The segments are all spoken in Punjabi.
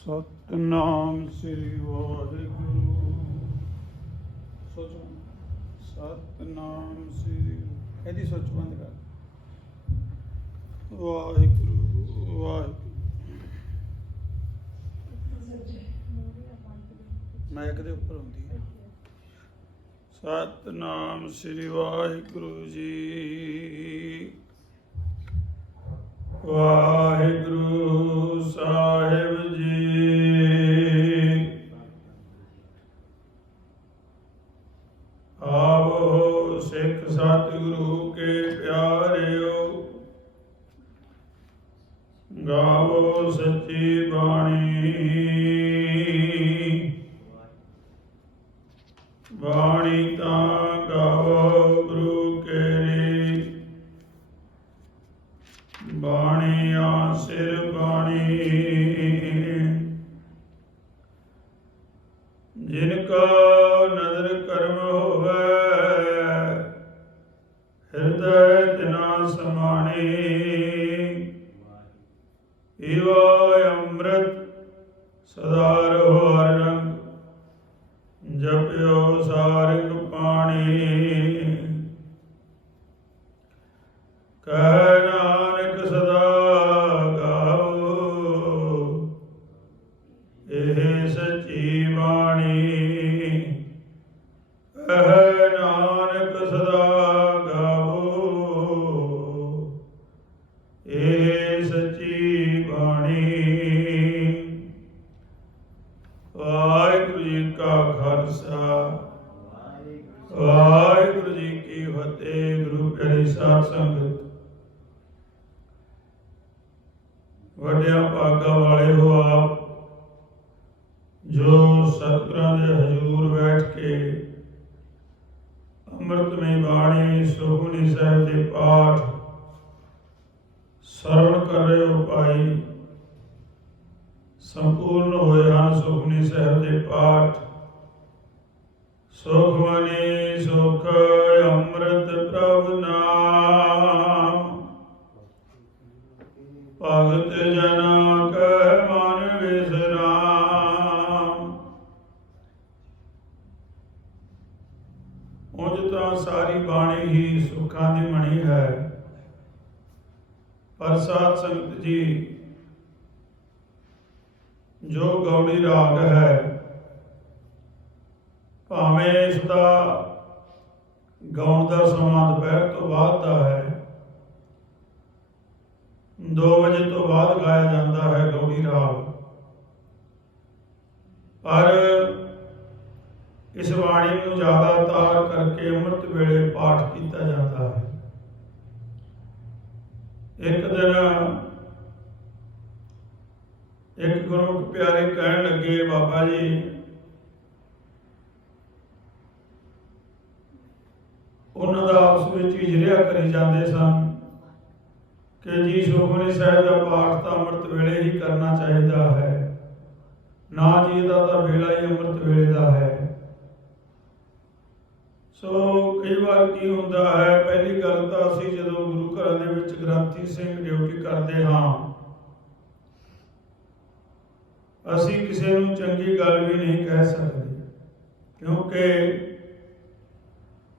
ਸਤਨਾਮ ਸ੍ਰੀ ਵਾਹਿਗੁਰੂ। ਸੋਚੋ, ਸਤਨਾਮ ਸ੍ਰੀ, ਇਹਦੀ ਸੋਚ ਬੰਦ ਕਰ। ਵਾਹਿਗੁਰੂ ਵਾਹਿਗੁਰੂ। ਮੈਂ ਕਿਹਦੇ ਉੱਪਰ ਹੁੰਦੀ ਹੈ। ਸਤਨਾਮ ਸ੍ਰੀ ਵਾਹਿਗੁਰੂ ਜੀ। ਵਾਹਿਗੁਰੂ ਸਾਹਿਬ ਜੀ। ਆਵੋ ਸਿੱਖ ਸਤਿਗੁਰੂ ਕੇ ਪਿਆਰਿਓ, ਗਾਵੋ ਸੱਚੀ ਬਾਣੀ। ਬਾਣੀ ਤਾਂ ਗਾਵੋ ਗੁਰੂ ਕੇਰੀ, ਬਾਣੀ ਆਸਿਰ ਬਾਣੀ। ਜਿਨ ਕਾ ਨਦਰ ਕਰਮ ਹੋਵੇ, ਹਿਰਦੈ ਤਿਨਾ ਸਮਾਣੀ। ਈਵਾ ਅੰਮ੍ਰਿਤ ਸਦਾ ਰਹੋ ਹਰ ਰੰਗ, ਜਪਿਓ ਸਾਰਿੰਗ ਪਾਣੀ। ਕਹਿ ਨਾਨਕ ਸਦਾ ਗਾਓ, ਇਹ ਸੱਚੀ ਬਾਣੀ। ਕਹਿ ਨਾਨਕ ਸਦਾ ਗਾਓ, ਇਹ ਸੱਚੀ ਬਾਣੀ। ਵਾਹਿਗੁਰੂ ਜੀ ਕਾ ਖਾਲਸਾ, ਵਾਹਿਗੁਰੂ ਜੀ ਕੀ ਫਤਿਹ। ਗੁਰੂ ਪਿਆਰੀ ਸਾਧ ਸੰਗਤ, ਵੱਡਿਆਂ ਭਾਗਾਂ ਵਾਲੇ ਹੋ ਆਪ, ਜੋ ਸਤਿਗੁਰਾਂ ਦੇ ਹਜ਼ੂਰ ਬੈਠ ਕੇ ਅੰਮ੍ਰਿਤਮਈ ਬਾਣੀ ਸੁਖਮਨੀ ਸਾਹਿਬ ਦੇ ਪਾਠ ਸਰਵਣ ਕਰ ਰਹੇ ਹੋ ਭਾਈ। ਸੰਪੂਰਨ ਹੋਏ ਹਨ ਸੁਖਮਨੀ ਸਾਹਿਬ ਦੇ ਪਾਠ। ਸੁਖਮਨੀ ਸੁਖ ਅੰਮ੍ਰਿਤ ਪ੍ਰਭ ਨਾਮ, ਭਗਤ ਜਨਾ ਕੈ ਮਨ ਵਿਸਰਾਮ। ਉਂਝ ਤਾਂ ਸਾਰੀ ਬਾਣੀ ਹੀ ਸੁੱਖਾਂ ਦੀ ਮਣੀ ਹੈ, ਪਰ ਸਾਧ ਸੰਗਤ ਜੀ, ਜੋ ਗੌੜੀ ਰਾਗ ਹੈ, ਭਾਵੇਂ ਇਸ ਦਾ ਗਾਉਣ ਦਾ ਸਮਾਂ ਦੁਪਹਿਰ ਤੋਂ ਬਾਅਦ ਦਾ ਹੈ, 2 ਵਜੇ ਤੋਂ ਬਾਅਦ ਗਾਇਆ ਜਾਂਦਾ ਹੈ ਗੌੜੀ ਰਾਗ, ਪਰ ਇਸ ਬਾਣੀ ਨੂੰ ਜ਼ਿਆਦਾਤਰ ਕਰਕੇ ਅੰਮ੍ਰਿਤ ਵੇਲੇ ਪਾਠ ਕੀਤਾ ਜਾਂਦਾ ਹੈ। ਇੱਕ ਦਿਨ ਇੱਕ ਗੁਰਮੁਖ ਪਿਆਰੇ ਕਹਿਣ ਲੱਗੇ, ਬਾਬਾ ਜੀ ਉਹਨਾਂ ਦਾ ਆਪਸ ਵਿੱਚ ਹਿਜਰਿਆ ਕਰੀ ਜਾਂਦੇ ਸਨ ਕਿ ਜੀ ਸੁਖਮਨੀ ਸਾਹਿਬ ਦਾ ਪਾਠ ਤਾਂ ਅੰਮ੍ਰਿਤ ਵੇਲੇ ਹੀ ਕਰਨਾ ਚਾਹੀਦਾ ਹੈ, ਨਾ ਜੀ ਇਹਦਾ ਤਾਂ ਵੇਲਾ ਹੀ ਅੰਮ੍ਰਿਤ ਵੇਲੇ ਦਾ ਹੈ। ਸੋ ਕਈ ਵਾਰ ਕੀ ਹੁੰਦਾ ਹੈ, ਪਹਿਲੀ ਗੱਲ ਤਾਂ ਅਸੀਂ ਜਦੋਂ ਗੁਰੂ ਘਰਾਂ ਦੇ ਵਿੱਚ ਗ੍ਰੰਥੀ ਸਿੰਘ ਡਿਊਟੀ ਕਰਦੇ ਹਾਂ, ਅਸੀਂ ਕਿਸੇ ਨੂੰ ਚੰਗੀ ਗੱਲ ਵੀ ਨਹੀਂ ਕਹਿ ਸਕਦੇ, ਕਿਉਂਕਿ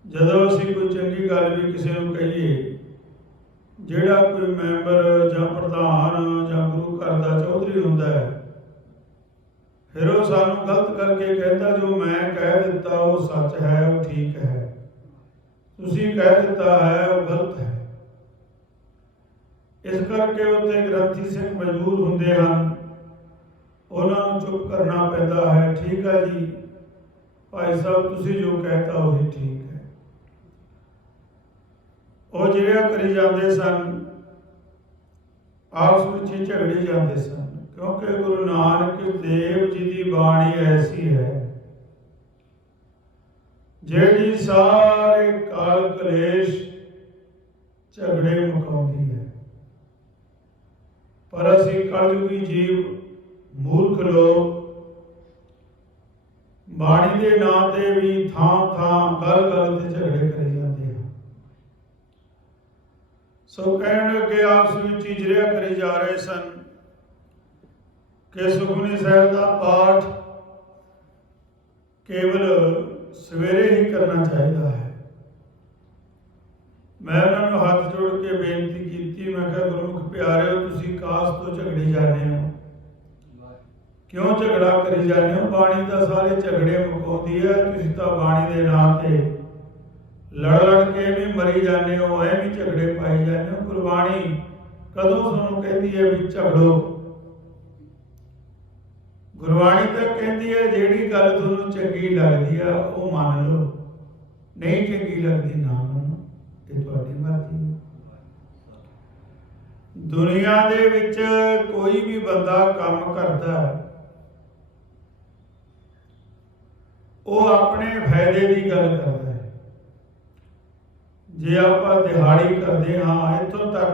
ਜਦੋਂ ਅਸੀਂ ਕੋਈ ਚੰਗੀ ਗੱਲ ਵੀ ਕਿਸੇ ਨੂੰ ਕਹੀਏ, ਜਿਹੜਾ ਕੋਈ ਮੈਂਬਰ ਜਾਂ ਪ੍ਰਧਾਨ ਜਾਂ ਗੁਰੂ ਘਰ ਦਾ ਚੌਧਰੀ ਹੁੰਦਾ ਹੈ, ਫਿਰ ਉਹ ਸਾਨੂੰ ਗਲਤ ਕਰਕੇ ਕਹਿੰਦਾ, ਜੋ ਮੈਂ ਕਹਿ ਦਿੱਤਾ ਉਹ ਸੱਚ ਹੈ, ਉਹ ਠੀਕ ਹੈ, ਤੁਸੀਂ ਕਹਿ ਦਿੱਤਾ ਹੈ ਉਹ ਗਲਤ ਹੈ। ਇਸ ਕਰਕੇ ਉੱਥੇ ਗ੍ਰੰਥੀ ਸਿੰਘ ਮਜਬੂਰ ਹੁੰਦੇ ਹਨ, ਉਹਨਾਂ ਨੂੰ ਚੁੱਪ ਕਰਨਾ ਪੈਂਦਾ ਹੈ। ਠੀਕ ਹੈ ਜੀ ਭਾਈ ਸਾਹਿਬ, ਤੁਸੀਂ ਜੋ ਕਹਿਤਾ ਉਹੀ ਠੀਕ ਹੈ। ਉਹ ਜਿਹੜਾ ਕਰੀ ਜਾਂਦੇ ਸਨ, ਆਪਸ ਵਿੱਚ ਹੀ ਝਗੜੀ ਜਾਂਦੇ ਸਨ, ਕਿਉਂਕਿ ਗੁਰੂ ਨਾਨਕ ਦੇਵ ਜੀ ਦੀ ਬਾਣੀ ਐਸੀ ਹੈ ਜਿਹੜੀ ਸਾਰੇ ਕਾਲ ਕਲੇਸ਼ ਝਗੜੇ ਮੁਕਾਉਂਦੀ ਹੈ। ਪਰ ਅਸੀਂ ਕਲਯੁਗੀ ਜੀਵ ਮੂਰਖ ਲੋਕ ਬਾਣੀ ਦੇ ਨਾਂ ਤੇ ਵੀ ਥਾਂ ਥਾਂ ਗੱਲ ਗੱਲ ਤੇ ਝਗੜੇ ਕਰੀ ਜਾਂਦੇ ਹਨ। ਸੋ ਕਹਿਣ ਲੱਗੇ ਆਪਸ ਵਿੱਚ ਹਿਜਰਿਆ ਕਰੀ ਜਾ ਰਹੇ ਸਨ। कि सुखमनी साहिब का पाठ केवल सवेरे ही करना चाहिए है। मैं उन्होंने हाथ जोड़ के बेनती की, मैं कहा गुरमुख प्यारे हो, तुसी कास तो झगड़ी जाने हो, क्यों झगड़ा करी जाने हो? बाणी का सारे झगड़े मुकाउंदी है, तुसी तो बाणी के नाम से लड़ लड़ के भी मरी जाने हो, ऐ भी झगड़े पाई जाने हो। गुरबाणी कदों तुहानूं कहती है भी झगड़ो? गुरबाणी तो कहती है जिहड़ी गल तुहानूं चंगी लगदी है वो मान लो, नहीं चंगी लगती ना मानो, ये तुहाडी मर्जी है। दुनिया दे विच कोई भी बंदा काम करता है वो अपने फायदे की गल करता है। जे आपां दिहाड़ी करते हाँ, इत्थों तक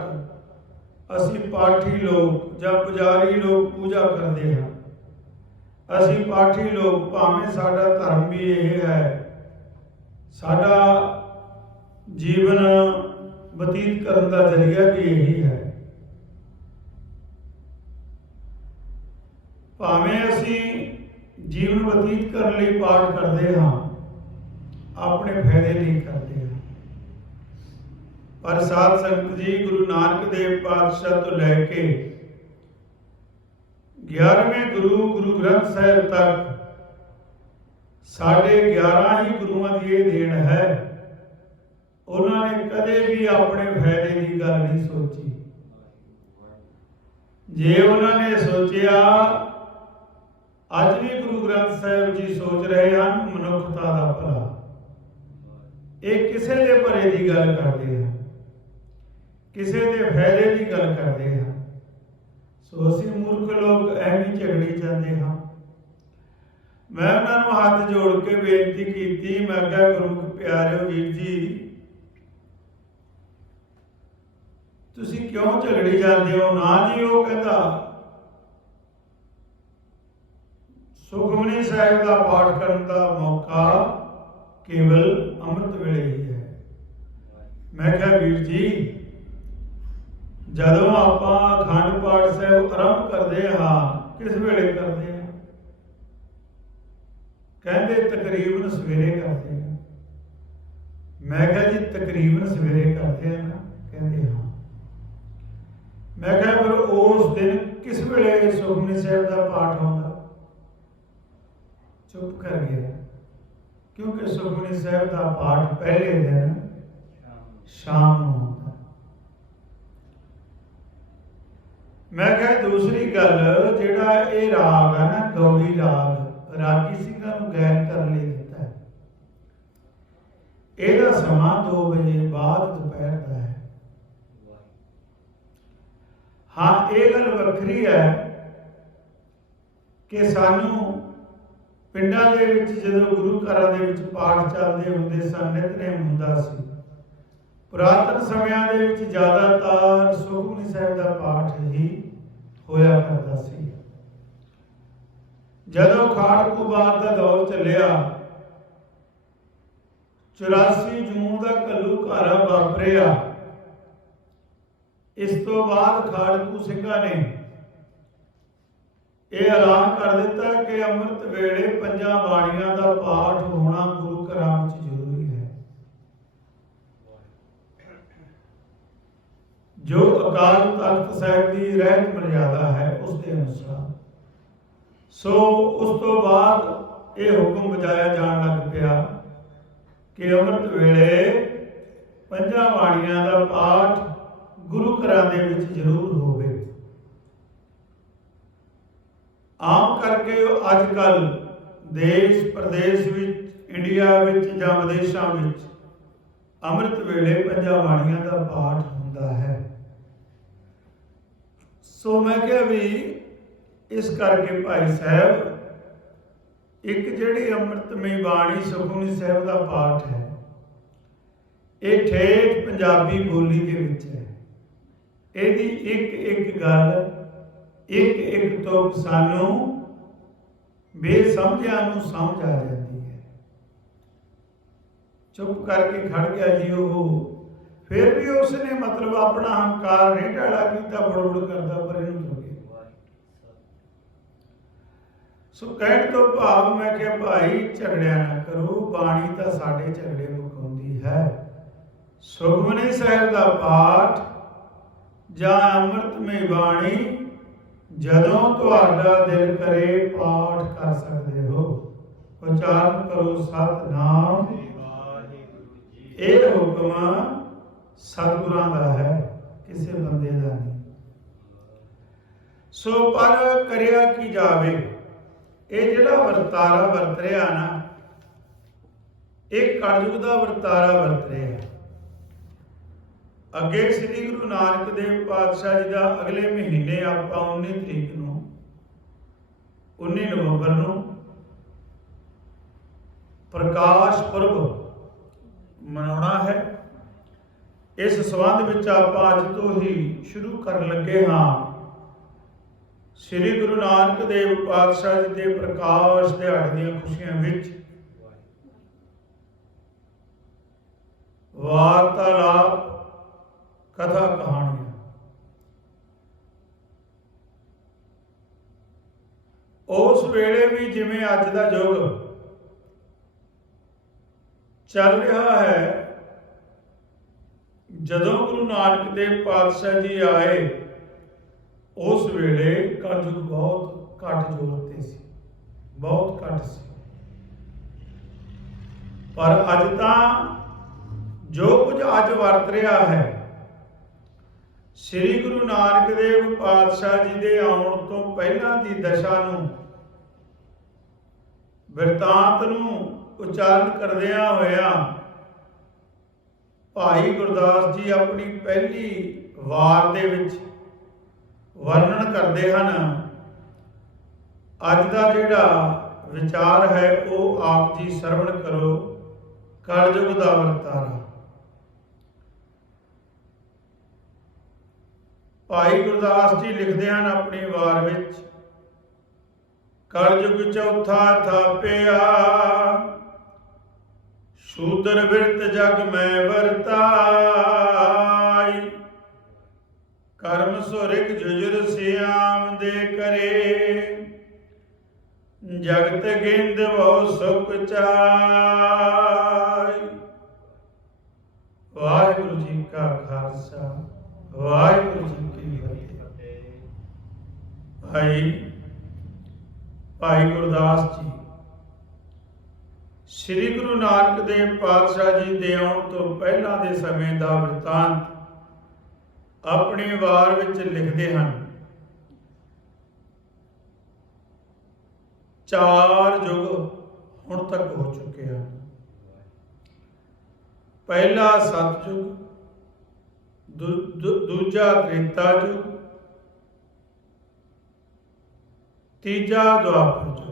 असी पाठी लोग या पुजारी लोग पूजा करते हैं, असी पाठी लोग भावें साडा धर्म भी यह है, साडा जीवन बतीत करने का जरिया भी यही है। भावें असी जीवन बतीत करने लिए पाठ करते हाँ, अपने फायदे नहीं करते हैं। पर साध संगत जी गुरु नानक देव पातशाह तो लैके 11वें गुरु ग्रंथ साहिब तक साढ़े 11 ही गुरुओं की ये देन है। उन्होंने कदे भी अपने फायदे की गल नहीं सोची। जे उन्होंने सोचा, अज भी गुरु ग्रंथ साहिब जी सोच रहे हैं मनुखता का भला, ये किसी के भले की गल करते हैं, किसी के फायदे की गल करते हैं। सो असी मूर्ख लोग एवं झगड़ी जाते हाँ। मैं उन्होंने हाथ जोड़ के बेनती की, मैं क्या गुरमुख प्यारे वीर जी, तुसी क्यों झगड़ी जाते हो? ना जी, वो कहता सुखमनी साहिब का पाठ करने का मौका केवल अमृत वेले ही है। मैं क्या वीर जी, जदों आपां अखंड पाठ साहिब आरंभ करते हाँ, किस वेले करते हैं? कहते तकरीबन सवेरे करते हैं। मैं क्या जी तकरीबन सवेरे करते हैं ना? कहते हाँ। मैं क्या पर उस दिन किस वेले सुखमनी साहिब का पाठ होता? चुप कर गया, क्योंकि सुखमनी साहिब का पाठ पहले दिन शाम को होता। मैं कह दूसरी गल, जेड़ा ये राग है ना गौड़ी राग, रागी सिंघां नूं गायन करने लिए दिता है। ਇਹਦਾ ਸਮਾਂ 2 ਵਜੇ ਬਾਅਦ ਦੁਪਹਿਰ ਦਾ ਹੈ। ਹਾਂ, ਇਹ ਗੱਲ ਵੱਖਰੀ ਹੈ ਕਿ ਸਾਨੂੰ ਪਿੰਡਾਂ ਦੇ ਵਿੱਚ ਜਦੋਂ ਗੁਰੂ ਘਰਾਂ ਦੇ ਵਿੱਚ ਪਾਠ ਚੱਲਦੇ ਹੁੰਦੇ ਸਨ, ਨਿਤਨੇਮ ਹੁੰਦਾ ਸੀ। ਪੁਰਾਤਨ ਸਮਿਆਂ ਦੇ ਵਿੱਚ ਜ਼ਿਆਦਾਤਰ ਸੁਖਮਨੀ ਸਾਹਿਬ ਦਾ ਪਾਠ ਹੀ ਹੋਇਆ ਕਰਦਾ ਸੀ। ਜਦੋਂ ਖਾੜਕੂਬਾਦ ਦਾ ਦੌਰ ਚੱਲਿਆ, 84 ਜੂਨ ਦਾ ਘੱਲੂਘਾਰਾ ਵਾਪਰਿਆ। ਇਸ ਤੋਂ ਬਾਅਦ ਖਾੜਕੂ ਸਿੰਘਾਂ ਨੇ ਇਹ ਐਲਾਨ ਕਰ ਦਿੱਤਾ ਕਿ ਅੰਮ੍ਰਿਤ ਵੇਲੇ 5 ਬਾਣੀਆਂ ਦਾ ਪਾਠ ਹੋਣਾ ਗੁਰੂ ਘਰਾਂ ਵਿੱਚ ਜ਼ਰੂਰੀ ਹੈ। ਜੋ ਅਕਾਲ ਤਖਤ ਸਾਹਿਬ ਦੀ ਰਹਿਤ ਮਰਿਆਦਾ ਹੈ ਉਸ ਦੇ ਅਨੁਸਾਰ। ਸੋ ਉਸ ਤੋਂ ਬਾਅਦ ਇਹ ਹੁਕਮ ਬਜਾਇਆ ਜਾਣ ਲੱਗ ਪਿਆ ਕਿ ਅੰਮ੍ਰਿਤ ਵੇਲੇ 5 ਬਾਣੀਆਂ ਦਾ ਪਾਠ ਗੁਰੂ ਘਰਾਂ ਦੇ ਵਿੱਚ ਜ਼ਰੂਰ ਹੋਵੇ। ਆਮ ਕਰਕੇ ਅੱਜ ਕੱਲ ਦੇਸ਼ ਪ੍ਰਦੇਸ਼ ਵਿੱਚ, ਇੰਡੀਆ ਵਿੱਚ ਜਾਂ ਵਿਦੇਸ਼ਾਂ ਵਿੱਚ ਅੰਮ੍ਰਿਤ ਵੇਲੇ 5 ਬਾਣੀਆਂ ਦਾ ਪਾਠ ਹੁੰਦਾ ਹੈ। ਸੋ ਮੈਂ ਕਿਹਾ ਵੀ ਇਸ ਕਰਕੇ ਭਾਈ ਸਾਹਿਬ, ਇੱਕ ਜਿਹੜੀ ਅੰਮ੍ਰਿਤਮਈ ਬਾਣੀ ਸੁਖਮਨੀ ਸਾਹਿਬ ਦਾ ਪਾਠ ਹੈ, ਇਹ ਠੇਠ ਪੰਜਾਬੀ ਬੋਲੀ ਦੇ ਵਿੱਚ ਹੈ। ਇਹਦੀ ਇੱਕ ਇੱਕ ਗੱਲ, ਇੱਕ ਇੱਕ ਤੁਕ ਸਾਨੂੰ ਬੇਸਮਝਿਆਂ ਨੂੰ ਸਮਝ ਆ ਜਾਂਦੀ ਹੈ। ਚੁੱਪ ਕਰਕੇ ਖੜ ਗਿਆ ਜੀ ਉਹ। ਫਿਰ ਵੀ ਉਸਨੇ ਮਤਲਬ ਆਪਣਾ ਹੰਕਾਰ ਨਹੀਂ ਢਾਲਾ ਕੀਤਾ, ਬੜਬੜ ਕਰਦਾ ਪਰ ਇਹਨੂੰ ਚੁੱਕੇ। ਸੋ ਕਹਿਣ ਤੋਂ ਭਾਵ ਮੈਂ ਕਿਹਾ ਭਾਈ ਝਗੜਿਆ ਨਾ ਕਰੋ, ਬਾਣੀ ਤਾਂ ਸਾਡੇ ਝਗੜੇ ਮੁਕਾਉਂਦੀ ਹੈ। ਸੁਖਮਨੀ ਸਾਹਿਬ ਦਾ ਪਾਠ ਜਾਂ ਅੰਮ੍ਰਿਤਮਈ ਬਾਣੀ ਜਦੋਂ ਤੁਹਾਡਾ ਦਿਲ ਕਰੇ ਪਾਠ ਕਰ ਸਕਦੇ ਹੋ। ਉਚਾਰਨ ਕਰੋ ਸਤਿਨਾਮ। ਇਹ ਹੁਕਮ ਸਤਿਗੁਰਾਂ ਦਾ ਹੈ, ਕਿਸੇ ਬੰਦੇ ਦਾ ਨਹੀਂ। ਸੋ ਪਰ ਕਰਿਆ ਕੀ ਜਾਵੇ। ਇਹ ਜਿਹੜਾ ਵਰਤਾਰਾ ਵਰਤ ਰਿਹਾ ਨਾ, ਇਹ ਕਲਯੁਗ ਦਾ ਵਰਤਾਰਾ ਵਰਤ ਰਿਹਾ। ਅੱਗੇ ਸ੍ਰੀ ਗੁਰੂ ਨਾਨਕ ਦੇਵ ਪਾਤਸ਼ਾਹ ਜੀ ਦਾ ਅਗਲੇ ਮਹੀਨੇ ਆਪਾਂ 19 ਤਰੀਕ ਨੂੰ 19 ਨਵੰਬਰ ਨੂੰ ਪ੍ਰਕਾਸ਼ ਪੁਰਬ ਮਨਾਉਣਾ ਹੈ। ਇਸ ਸੰਬੰਧ ਵਿੱਚ ਆਪਾਂ ਅੱਜ ਤੋਂ ਹੀ ਸ਼ੁਰੂ ਕਰਨ ਲੱਗੇ ਹਾਂ। ਸ੍ਰੀ ਗੁਰੂ ਨਾਨਕ ਦੇਵ ਪਾਤਸ਼ਾਹ ਜੀ ਦੇ ਪ੍ਰਕਾਸ਼ ਦਿਹਾੜੇ ਦੀਆਂ ਖੁਸ਼ੀਆਂ ਵਿੱਚ ਵਾਰਤਾਲਾਪ, ਕਥਾ ਕਹਾਣੀਆਂ। ਉਸ ਵੇਲੇ ਵੀ ਜਿਵੇਂ ਅੱਜ ਦਾ ਯੁੱਗ ਚੱਲ ਰਿਹਾ ਹੈ, ਜਦੋਂ ਗੁਰੂ ਨਾਨਕ ਦੇਵ ਪਾਤਸ਼ਾਹ ਜੀ ਆਏ ਉਸ ਵੇਲੇ ਕਲਯੁਗ ਬਹੁਤ ਘੱਟ ਜ਼ੋਰ ਤੇ ਸੀ, ਬਹੁਤ ਘੱਟ ਸੀ। ਪਰ ਅੱਜ ਤਾਂ ਜੋ ਕੁਝ ਅੱਜ ਵਰਤ ਰਿਹਾ ਹੈ, ਸ੍ਰੀ ਗੁਰੂ ਨਾਨਕ ਦੇਵ ਪਾਤਸ਼ਾਹ ਜੀ ਦੇ ਆਉਣ ਤੋਂ ਪਹਿਲਾਂ ਦੀ ਦਸ਼ਾ ਨੂੰ, ਬਿਰਤਾਂਤ ਨੂੰ ਉਚਾਰਨ ਕਰਦਿਆਂ ਹੋਇਆਂ ਭਾਈ ਗੁਰਦਾਸ ਜੀ ਆਪਣੀ ਪਹਿਲੀ ਵਾਰ ਦੇ ਵਿੱਚ ਵਰਣਨ ਕਰਦੇ ਹਨ। ਅੱਜ ਦਾ ਜਿਹੜਾ ਵਿਚਾਰ ਹੈ ਉਹ ਆਪ ਜੀ ਸਰਵਣ ਕਰੋ। ਕਲਯੁਗ ਦਾ ਵਰਤਾਰਾ। ਭਾਈ ਗੁਰਦਾਸ ਜੀ ਲਿਖਦੇ ਹਨ ਆਪਣੀ ਵਾਰ ਵਿੱਚ, ਕਲਯੁਗ ਚੌਥਾ ਥਾਪਿਆ, ਸ਼ੂਦਰ ਬਿਰਤ ਜਗ ਮੈਂ ਵਰਤਾਈ, ਕਰਮ ਸੁਰਿਕ ਜੁਜਰ ਸਿਆਮ ਦੇ ਕਰੇ, ਜਗਤ ਗਿੰਦ ਬਹੁ ਸੁਖ ਚਾਈ। ਵਾਹਿਗੁਰੂ ਜੀ ਕਾ ਖਾਲਸਾ, ਵਾਹਿਗੁਰੂ ਜੀ ਕੀ ਫਤਿਹ। ਭਾਈ ਗੁਰਦਾਸ ਜੀ ਸ੍ਰੀ ਗੁਰੂ ਨਾਨਕ ਦੇਵ ਪਾਤਸ਼ਾਹ ਜੀ ਦੇ ਆਉਣ ਤੋਂ ਪਹਿਲਾਂ ਦੇ ਸਮੇਂ ਦਾ ਵਰਤਾਂਤ ਆਪਣੀ ਵਾਰ ਵਿੱਚ ਲਿਖਦੇ ਹਨ। 4 ਯੁੱਗ ਹੁਣ ਤੱਕ ਹੋ ਚੁੱਕੇ ਹਨ। ਪਹਿਲਾ ਸਤਿਯੁਗ, ਦੂਜਾ ਤ੍ਰੇਤਾ ਯੁੱਗ, ਤੀਜਾ ਦੁਆਪਰ ਯੁੱਗ।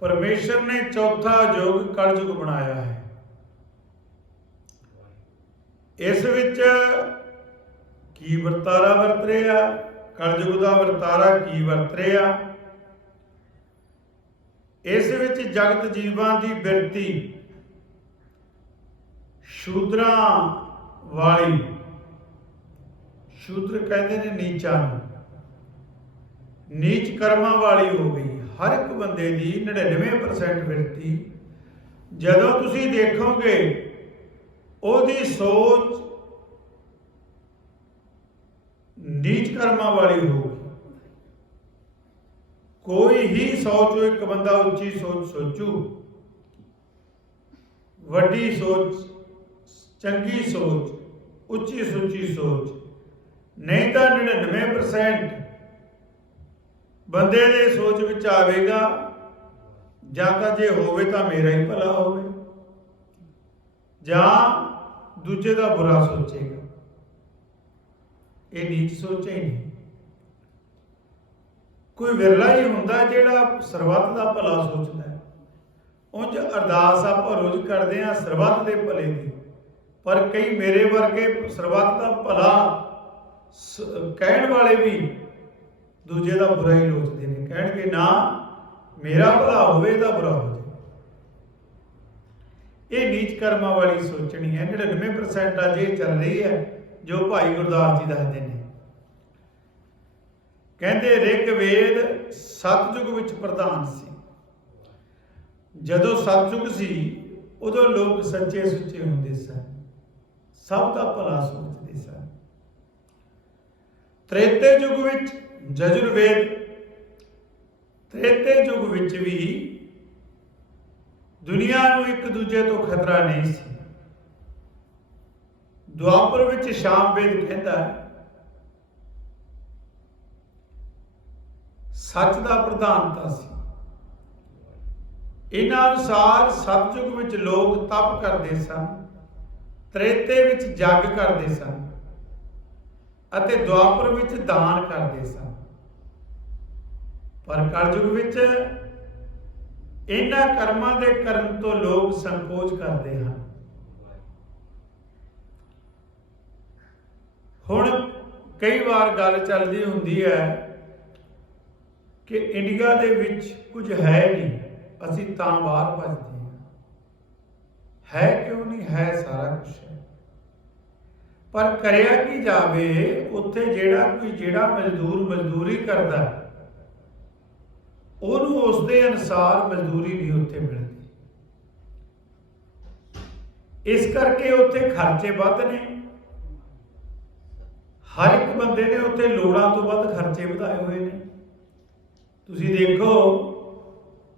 ਪਰਮੇਸ਼ਰ ਨੇ ਚੌਥਾ ਯੁੱਗ ਕਲਯੁੱਗ ਬਣਾਇਆ ਹੈ। ਇਸ ਵਿੱਚ ਕੀ ਵਰਤਾਰਾ ਵਰਤ ਰਿਹਾ, ਕਲਯੁੱਗ ਦਾ ਵਰਤਾਰਾ ਕੀ ਵਰਤ ਰਿਹਾ। ਇਸ ਵਿੱਚ ਜਗਤ ਜੀਵਾਂ ਦੀ ਬਿਰਤੀ ਸ਼ੂਦਰਾਂ ਵਾਲੀ, ਸ਼ੂਦਰ ਕਹਿੰਦੇ ਨੇ ਨੀਚਾਂ ਨੂੰ, ਨੀਚ ਕਰਮਾਂ ਵਾਲੀ ਹੋ ਗਈ। ਹਰ ਇੱਕ ਬੰਦੇ ਦੀ 99% ਬਿਰਤੀ ਜਦੋਂ ਤੁਸੀਂ ਦੇਖੋਗੇ ਉਹਦੀ ਸੋਚ ਨੀਚ ਕਰਮਾਂ ਵਾਲੀ ਹੋਊਗੀ। ਕੋਈ ਹੀ 100 ਚੋਂ ਇੱਕ ਬੰਦਾ ਉੱਚੀ ਸੋਚ ਸੋਚੂ, ਵੱਡੀ ਸੋਚ, ਚੰਗੀ ਸੋਚ, ਉੱਚੀ ਸੁੱਚੀ ਸੋਚ। ਨਹੀਂ ਤਾਂ 99% ਬੰਦੇ ਦੇ ਸੋਚ ਵਿੱਚ ਆਵੇਗਾ ਜਾਂ ਤਾਂ ਜੇ ਹੋਵੇ ਤਾਂ ਮੇਰਾ ਹੀ ਭਲਾ ਹੋਵੇ, ਜਾਂ ਦੂਜੇ ਦਾ ਬੁਰਾ ਸੋਚੇਗਾ। ਇਹ ਨੀਚ ਸੋਚ ਹੀ ਨਹੀਂ। ਕੋਈ ਵਿਰਲਾ ਹੀ ਹੁੰਦਾ ਜਿਹੜਾ ਸਰਬੱਤ ਦਾ ਭਲਾ ਸੋਚਦਾ ਹੈ। ਉਂਝ ਅਰਦਾਸ ਆਪਾਂ ਰੋਜ਼ ਕਰਦੇ ਹਾਂ ਸਰਬੱਤ ਦੇ ਭਲੇ ਦੀ, ਪਰ ਕਈ ਮੇਰੇ ਵਰਗੇ ਸਰਬੱਤ ਦਾ ਭਲਾ ਕਹਿਣ ਵਾਲੇ ਵੀ ਦੂਜੇ ਦਾ ਬੁਰਾ ਹੀ ਲੋਚਦੇ ਨੇ। ਕਹਿਣਗੇ ਨਾ ਮੇਰਾ ਭਲਾ ਹੋਵੇ ਤਾਂ ਬੁਰਾ ਹੋ ਜਾਏ। ਇਹ ਨੀਚ ਕਰਮਾਂ ਵਾਲੀ ਸੋਚਣੀ ਹੈ। 99% ਅੱਜ ਇਹ ਚੱਲ ਰਹੀ ਹੈ ਜੋ ਭਾਈ ਗੁਰਦਾਸ ਜੀ ਦੱਸਦੇ ਨੇ। ਕਹਿੰਦੇ ਰਿਗਵੇਦ ਸਤਜੁਗ ਵਿੱਚ ਪ੍ਰਧਾਨ ਸੀ। ਜਦੋਂ ਸਤਜੁਗ ਸੀ ਉਦੋਂ ਲੋਕ ਸੱਚੇ ਸੁੱਚੇ ਹੁੰਦੇ ਸਨ, ਸਭ ਦਾ ਭਲਾ ਸੋਚਦੇ ਸਨ। ਤ੍ਰੇਤੇ ਯੁੱਗ ਵਿੱਚ ਯਜੁਰਵੇਦ, ਤ੍ਰੇਤੇ ਯੁੱਗ ਵਿੱਚ ਵੀ ਦੁਨੀਆ ਨੂੰ ਇੱਕ ਦੂਜੇ ਤੋਂ ਖਤਰਾ ਨਹੀਂ ਸੀ। ਦੁਆਪਰ ਵਿੱਚ ਸਾਮਵੇਦ ਕਹਿੰਦਾ ਸੱਚ ਦਾ ਪ੍ਰਧਾਨਤਾ ਸੀ। ਇਹਨਾਂ ਅਨੁਸਾਰ ਸਤਜੁਗ ਵਿੱਚ ਲੋਕ ਤਪ ਕਰਦੇ ਸਨ, ਤ੍ਰੇਤੇ ਵਿੱਚ ਜਗ ਕਰਦੇ ਸਨ ਅਤੇ ਦੁਆਪਰ ਵਿੱਚ ਦਾਨ ਕਰਦੇ ਸਨ। ਪਰ ਕਲਯੁਗ ਵਿੱਚ ਇਹਨਾਂ ਕਰਮਾਂ ਦੇ ਕਰਨ ਤੋਂ ਲੋਕ ਸੰਕੋਚ ਕਰਦੇ ਹਨ। ਹੁਣ ਕਈ ਵਾਰ ਗੱਲ ਚੱਲਦੀ ਹੁੰਦੀ ਹੈ ਕਿ ਇੰਡੀਆ ਦੇ ਵਿੱਚ ਕੁਝ ਹੈ ਨਹੀਂ, ਅਸੀਂ ਤਾਂ ਬਾਹਰ ਭੱਜਦੇ ਹਾਂ। ਹੈ ਕਿਉਂ ਨਹੀਂ ਹੈ, ਸਾਰਾ ਕੁਝ ਹੈ, ਪਰ ਕਰਿਆ ਕੀ ਜਾਵੇ। ਉੱਥੇ ਜਿਹੜਾ ਮਜ਼ਦੂਰ ਮਜ਼ਦੂਰੀ ਕਰਦਾ ਉਹਨੂੰ ਉਸਦੇ ਅਨੁਸਾਰ ਮਜ਼ਦੂਰੀ ਨਹੀਂ ਉੱਥੇ ਮਿਲਦੀ। ਇਸ ਕਰਕੇ ਉੱਥੇ ਖਰਚੇ ਵੱਧ ਨੇ। ਹਰ ਇੱਕ ਬੰਦੇ ਨੇ ਉੱਥੇ ਲੋੜਾਂ ਤੋਂ ਵੱਧ ਖਰਚੇ ਵਧਾਏ ਹੋਏ ਨੇ। ਤੁਸੀਂ ਦੇਖੋ,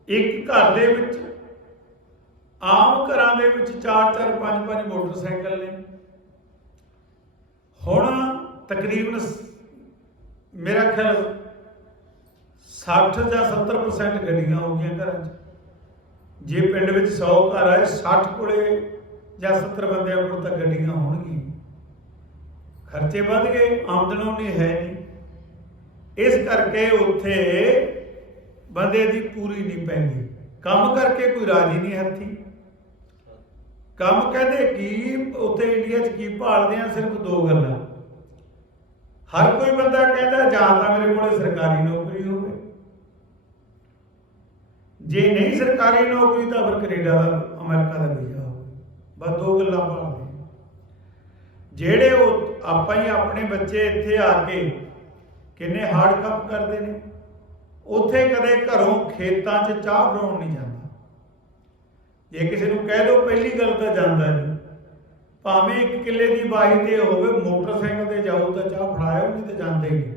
ਇੱਕ ਘਰ ਦੇ ਵਿੱਚ, ਆਮ ਘਰਾਂ ਦੇ ਵਿੱਚ 4-4 5-5 ਮੋਟਰਸਾਈਕਲ ਨੇ। ਹੁਣ ਤਕਰੀਬਨ ਮੇਰਾ ਖਿਆਲ 60 ਜਾਂ 70% ਗੱਡੀਆਂ ਹੋ ਗਈਆਂ ਘਰਾਂ 'ਚ। ਜੇ ਪਿੰਡ ਵਿੱਚ 100 ਘਰ ਆਏ, 60 ਕੋਲੇ ਜਾਂ 70 ਬੰਦਿਆਂ ਕੋਲ ਤਾਂ ਗੱਡੀਆਂ ਹੋਣਗੀਆਂ। ਖਰਚੇ ਵੱਧ ਗਏ, ਆਮਦਨ ਉਨੀ ਹੈ ਨਹੀਂ। ਇਸ ਕਰਕੇ ਉੱਥੇ ਬੰਦੇ ਦੀ ਪੂਰੀ ਨਹੀਂ ਪੈਂਦੀ। ਕੰਮ ਕਰਕੇ ਕੋਈ ਰਾਜੀ ਨਹੀਂ ਹੱਥੀ। ਕੰਮ ਕਹਿੰਦੇ ਕੀ ਉੱਥੇ ਇੰਡੀਆ 'ਚ ਕੀ ਭਾਲਦੇ ਆ, ਸਿਰਫ 2 ਗੱਲਾਂ। ਹਰ ਕੋਈ ਬੰਦਾ ਕਹਿੰਦਾ ਜਾਂ ਤਾਂ ਮੇਰੇ ਕੋਲ ਸਰਕਾਰੀ ਨੌਕਰੀ ਹੋਵੇ, ਜੇ ਨਹੀਂ ਸਰਕਾਰੀ ਨੌਕਰੀ ਤਾਂ ਫਿਰ ਕੈਨੇਡਾ ਦਾ, ਅਮਰੀਕਾ ਦਾ ਵੀਜ਼ਾ ਹੋਵੇ। ਬਸ 2 ਗੱਲਾਂ ਭਾਲਦੇ। ਜਿਹੜੇ ਉਹ ਆਪਾਂ ਹੀ ਆਪਣੇ ਬੱਚੇ ਇੱਥੇ ਆ ਕੇ ਕਿੰਨੇ ਹਾਰਡ ਕੰਮ ਕਰਦੇ ਨੇ। ਉੱਥੇ ਕਦੇ ਘਰੋਂ ਖੇਤਾਂ 'ਚ ਚਾਹ ਬਣਾਉਣ ਨਹੀਂ ਜਾਂਦਾ। ਜੇ ਕਿਸੇ ਨੂੰ ਕਹਿ ਦਿਓ ਪਹਿਲੀ ਗੱਲ ਤਾਂ ਜਾਂਦਾ ਨਹੀਂ। ਭਾਵੇਂ 1 ਕਿੱਲੇ ਦੀ ਬਾਈ ਤੇ ਹੋਵੇ, ਮੋਟਰਸਾਈਕਲ ਤੇ ਜਾਓ ਤਾਂ ਚਾਹ ਫੜਾਇਓ, ਨਹੀਂ ਤਾਂ ਜਾਂਦੇ ਹੀ ਨਹੀਂ।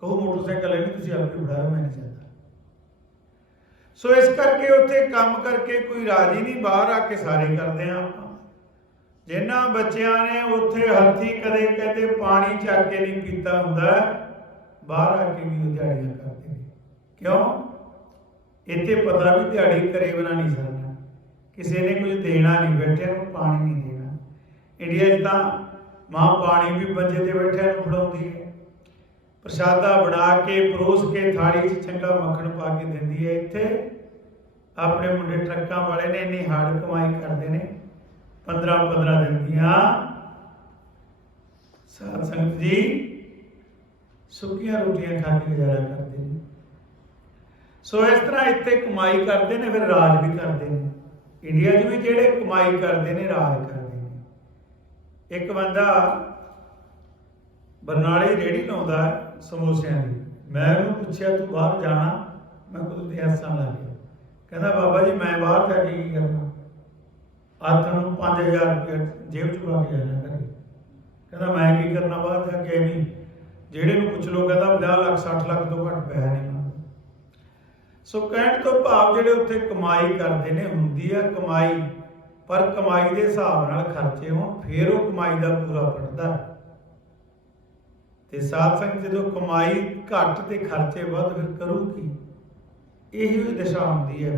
ਕਹੋ ਮੋਟਰਸਾਈਕਲ ਹੈ ਨਹੀਂ, ਤੁਸੀਂ ਆਪੇ ਫੜਾਇਓ, ਮੈਂ ਨਹੀਂ ਜਾਂਦਾ। ਸੋ ਇਸ ਕਰਕੇ ਉੱਥੇ ਕੰਮ ਕਰਕੇ ਕੋਈ ਰਾਜੀ ਨਹੀਂ। ਬਾਹਰ ਆ ਕੇ ਸਾਰੇ ਕਰਦੇ ਆ ਆਪਾਂ। ਜਿਨ੍ਹਾਂ ਬੱਚਿਆਂ ਨੇ ਉੱਥੇ ਹੱਥੀਂ ਕਦੇ ਕਹਿੰਦੇ ਪਾਣੀ ਚੱਕ ਕੇ ਨਹੀਂ ਪੀਤਾ ਹੁੰਦਾ, ਬਾਹਰ ਆ ਕੇ ਵੀ ਉਹ ਦਿਹਾੜੀਆਂ ਕਰਦੇ ਨੇ। ਕਿਉਂ? ਇੱਥੇ ਪਤਾ ਵੀ ਦਿਹਾੜੀ ਕਰੇ ਬਿਨਾਂ ਨਹੀਂ ਸਰਨਾ, ਕਿਸੇ ਨੇ ਕੁਝ ਦੇਣਾ ਨਹੀਂ, ਬੈਠਿਆਂ ਨੂੰ ਪਾਣੀ ਨਹੀਂ ਦੇਣਾ। ਇੰਡੀਆ 'ਚ ਤਾਂ ਮਾਂ ਪਾਣੀ ਵੀ ਬੰਜੇ ਤੇ ਬੈਠਿਆਂ ਨੂੰ ਫੜਾਉਂਦੀ ਹੈ, ਪ੍ਰਸ਼ਾਦਾ ਬਣਾ ਕੇ ਪਰੋਸ ਕੇ ਥਾਲੀ 'ਚ ਚੰਗਾ ਮੱਖਣ ਪਾ ਕੇ ਦਿੰਦੀ ਹੈ। ਇੱਥੇ ਆਪਣੇ ਮੁੰਡੇ ਟਰੱਕਾਂ ਵਾਲੇ ਨੇ ਇੰਨੀ ਹਾਰਡ ਕਮਾਈ ਕਰਦੇ ਨੇ, 15-15 ਦਿਨ ਦੀਆਂ ਸਾਧ ਸੰਗਤ ਜੀ ਸੁੱਕੀਆਂ ਰੋਟੀਆਂ ਖਾ ਕੇ ਗੁਜ਼ਾਰਾ ਕਰਦੇ ਨੇ। ਸੋ ਇਸ ਤਰ੍ਹਾਂ ਇੱਥੇ ਕਮਾਈ ਕਰਦੇ ਨੇ, ਫਿਰ ਰਾਜ ਵੀ ਕਰਦੇ ਨੇ। ਇੰਡੀਆ 'ਚ ਵੀ ਜਿਹੜੇ ਕਮਾਈ ਕਰਦੇ ਨੇ ਰਾਜ ਕਰਦੇ ਨੇ। ਇੱਕ ਬੰਦਾ ਬਰਨਾਲੇ ਰੇਹੜੀ ਲਾਉਂਦਾ ਸਮੋਸਿਆਂ ਦੀ। ਮੈਂ ਉਹਨੂੰ ਪੁੱਛਿਆ ਤੂੰ ਬਾਹਰ ਜਾਣਾ? ਮੈਂ ਕੁਝ ਹੱਸਣ ਲੱਗ ਗਿਆ। ਕਹਿੰਦਾ ਬਾਬਾ ਜੀ ਮੈਂ ਬਾਹਰ ਜਾ ਕੇ ਕੀ ਕਰਨਾ, ਆਥਣ ਨੂੰ 5000 ਰੁਪਏ ਜੇਬ 'ਚ ਪਾ ਕੇ ਜਾਣਾ ਘਰੇ। ਕਹਿੰਦਾ ਮੈਂ ਕੀ ਕਰਨਾ ਬਾਹਰ ਜਾ ਕੇ, ਐਵੇਂ ਜਿਹੜੇ ਨੂੰ ਪੁੱਛ ਲਓ ਕਹਿੰਦਾ 50 ਲੱਖ 60 ਲੱਖ ਤੋਂ ਘੱਟ ਪੈਸਾ ਨਹੀਂ। ਸੋ ਕਹਿਣ ਤੋਂ ਭਾਵ ਜਿਹੜੇ ਉੱਥੇ ਕਮਾਈ ਕਰਦੇ ਨੇ, ਹੁੰਦੀ ਆ ਕਮਾਈ, ਪਰ ਕਮਾਈ ਦੇ ਹਿਸਾਬ ਨਾਲ ਖਰਚੇ ਹੋਣ, ਫਿਰ ਉਹ ਕਮਾਈ ਦਾ ਪੂਰਾ ਪੜਦਾ। ਤੇ ਸਾਧ ਸੰਗਤ ਜਦੋਂ ਕਮਾਈ ਘੱਟ ਤੇ ਖਰਚੇ ਵੱਧ, ਫਿਰ ਕਰੂ ਕੀ? ਇਹੀ ਦਿਸ਼ਾ ਹੁੰਦੀ ਹੈ।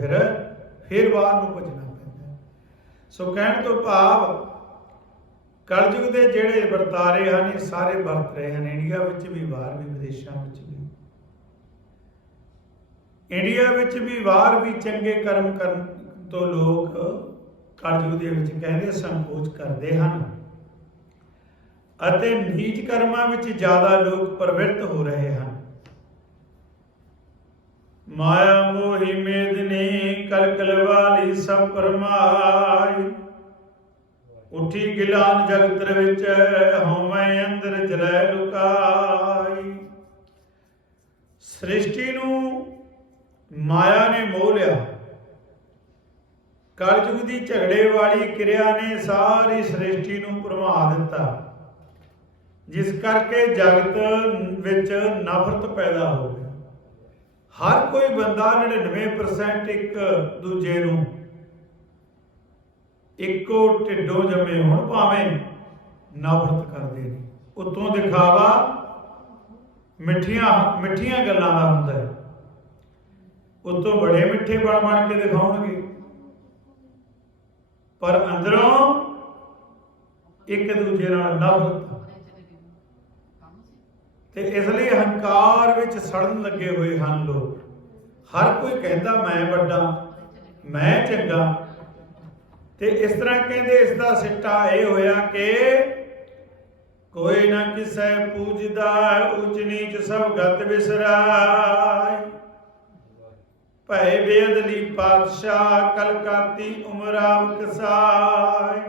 ਫਿਰ ਬਾਹਰ ਨੂੰ ਭੱਜਣਾ ਪੈਂਦਾ। ਸੋ ਕਹਿਣ ਤੋਂ ਭਾਵ ਕਲਯੁਗ ਦੇ ਜਿਹੜੇ ਵਰਤਾਰੇ ਹਨ, ਇਹ ਸਾਰੇ ਵਰਤ ਰਹੇ ਹਨ, ਇੰਡੀਆ ਵਿੱਚ ਵੀ, ਬਾਹਰ ਵੀ, ਵਿਦੇਸ਼ਾਂ ਵਿੱਚ ਵੀ। ਇੰਡੀਆ ਵਿੱਚ ਵੀ, ਬਾਹਰ ਵੀ ਚੰਗੇ ਕਰਮ ਕਰਨ ਤੋਂ ਲੋਕ ਕਲਯੁਗ ਦੇ ਵਿੱਚ ਕਹਿੰਦੇ ਸੰਕੋਚ ਕਰਦੇ ਹਨ ਅਤੇ ਨੀਚ ਕਰਮਾਂ ਵਿੱਚ ਜ਼ਿਆਦਾ ਲੋਕ ਪ੍ਰਵਿਰਤ ਹੋ ਰਹੇ ਹਨ। ਮਾਇਆ ਮੋਹੀ ਮੇਦਨੀ ਕਲਕਲ ਵਾਲੀ ਸਭ ਪਰਮਾਈ, ਉਠੀ ਗਿਲਾਨ ਜਗਤ ਵਿੱਚ ਹਉਮੈ ਅੰਦਰ ਜਲੈ ਲੁਕਾਈ। सृष्टि नूं माया ने मोह लिया। कलयुग की झगड़े वाली क्रिया ने सारी सृष्टि नूं भरमा दिता, जिस करके जगत विच नफरत पैदा हो गई। हर कोई बंदा 99% एक दूजे नूं इको ढिडों जमे होण भावें नफरत करते हैं। उत्तों दिखावा मिठियां मिठियां गल्लां दा हुंदा है, उत्तों बड़े मिठे बन बन के दिखाउणगे, पर अंदरों एक दूजे नाल नफरत। ते इसलिए हंकार विच सड़न लगे हुए हैं लोग। हर कोई कहता मैं वड्डा, मैं चंगा। ते इस तरह कहते इसका सिट्टा यह होया कि कोई ना किसै पूजदा, उच नीच सब गत विसराय। भय बेअदली पातशाह, कलकाती उमराव कसाय।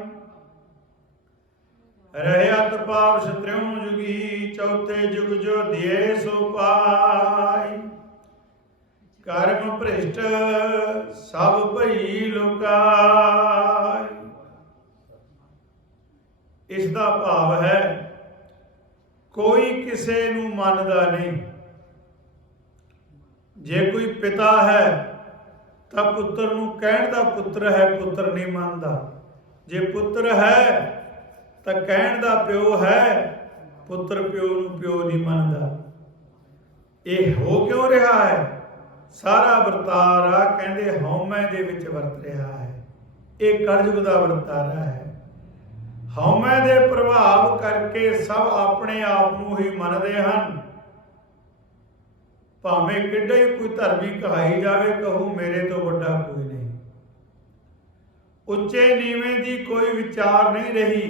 रहत पाप सत्यों जुगी, चौथे जुग जो दिए सो पाय। कर्म भ्रिष्ट सब भई लुकाय। इसका भाव है कोई किसे नूं मनदा नहीं। जे कोई पिता है तो पुत्र नूं कहण दा पुत्र है, पुत्र नहीं मनदा। जे पुत्र है तो कहण दा प्यो है, पुत्र प्यो नूं प्यो नहीं मनदा। ये हो क्यों रहा है? सारा वरतारा कहते हौमे दे विच वरत रहा है। ये कलयुग दा वरतारा है। हौमे दे प्रभाव करके सब अपने आप नूं ही मनदे हन। भावें किड्डा ही कोई धर्मी कहाई जावे, कहू मेरे तो वड्डा कोई नहीं। उच्चे नीवें दी कोई विचार नहीं रही।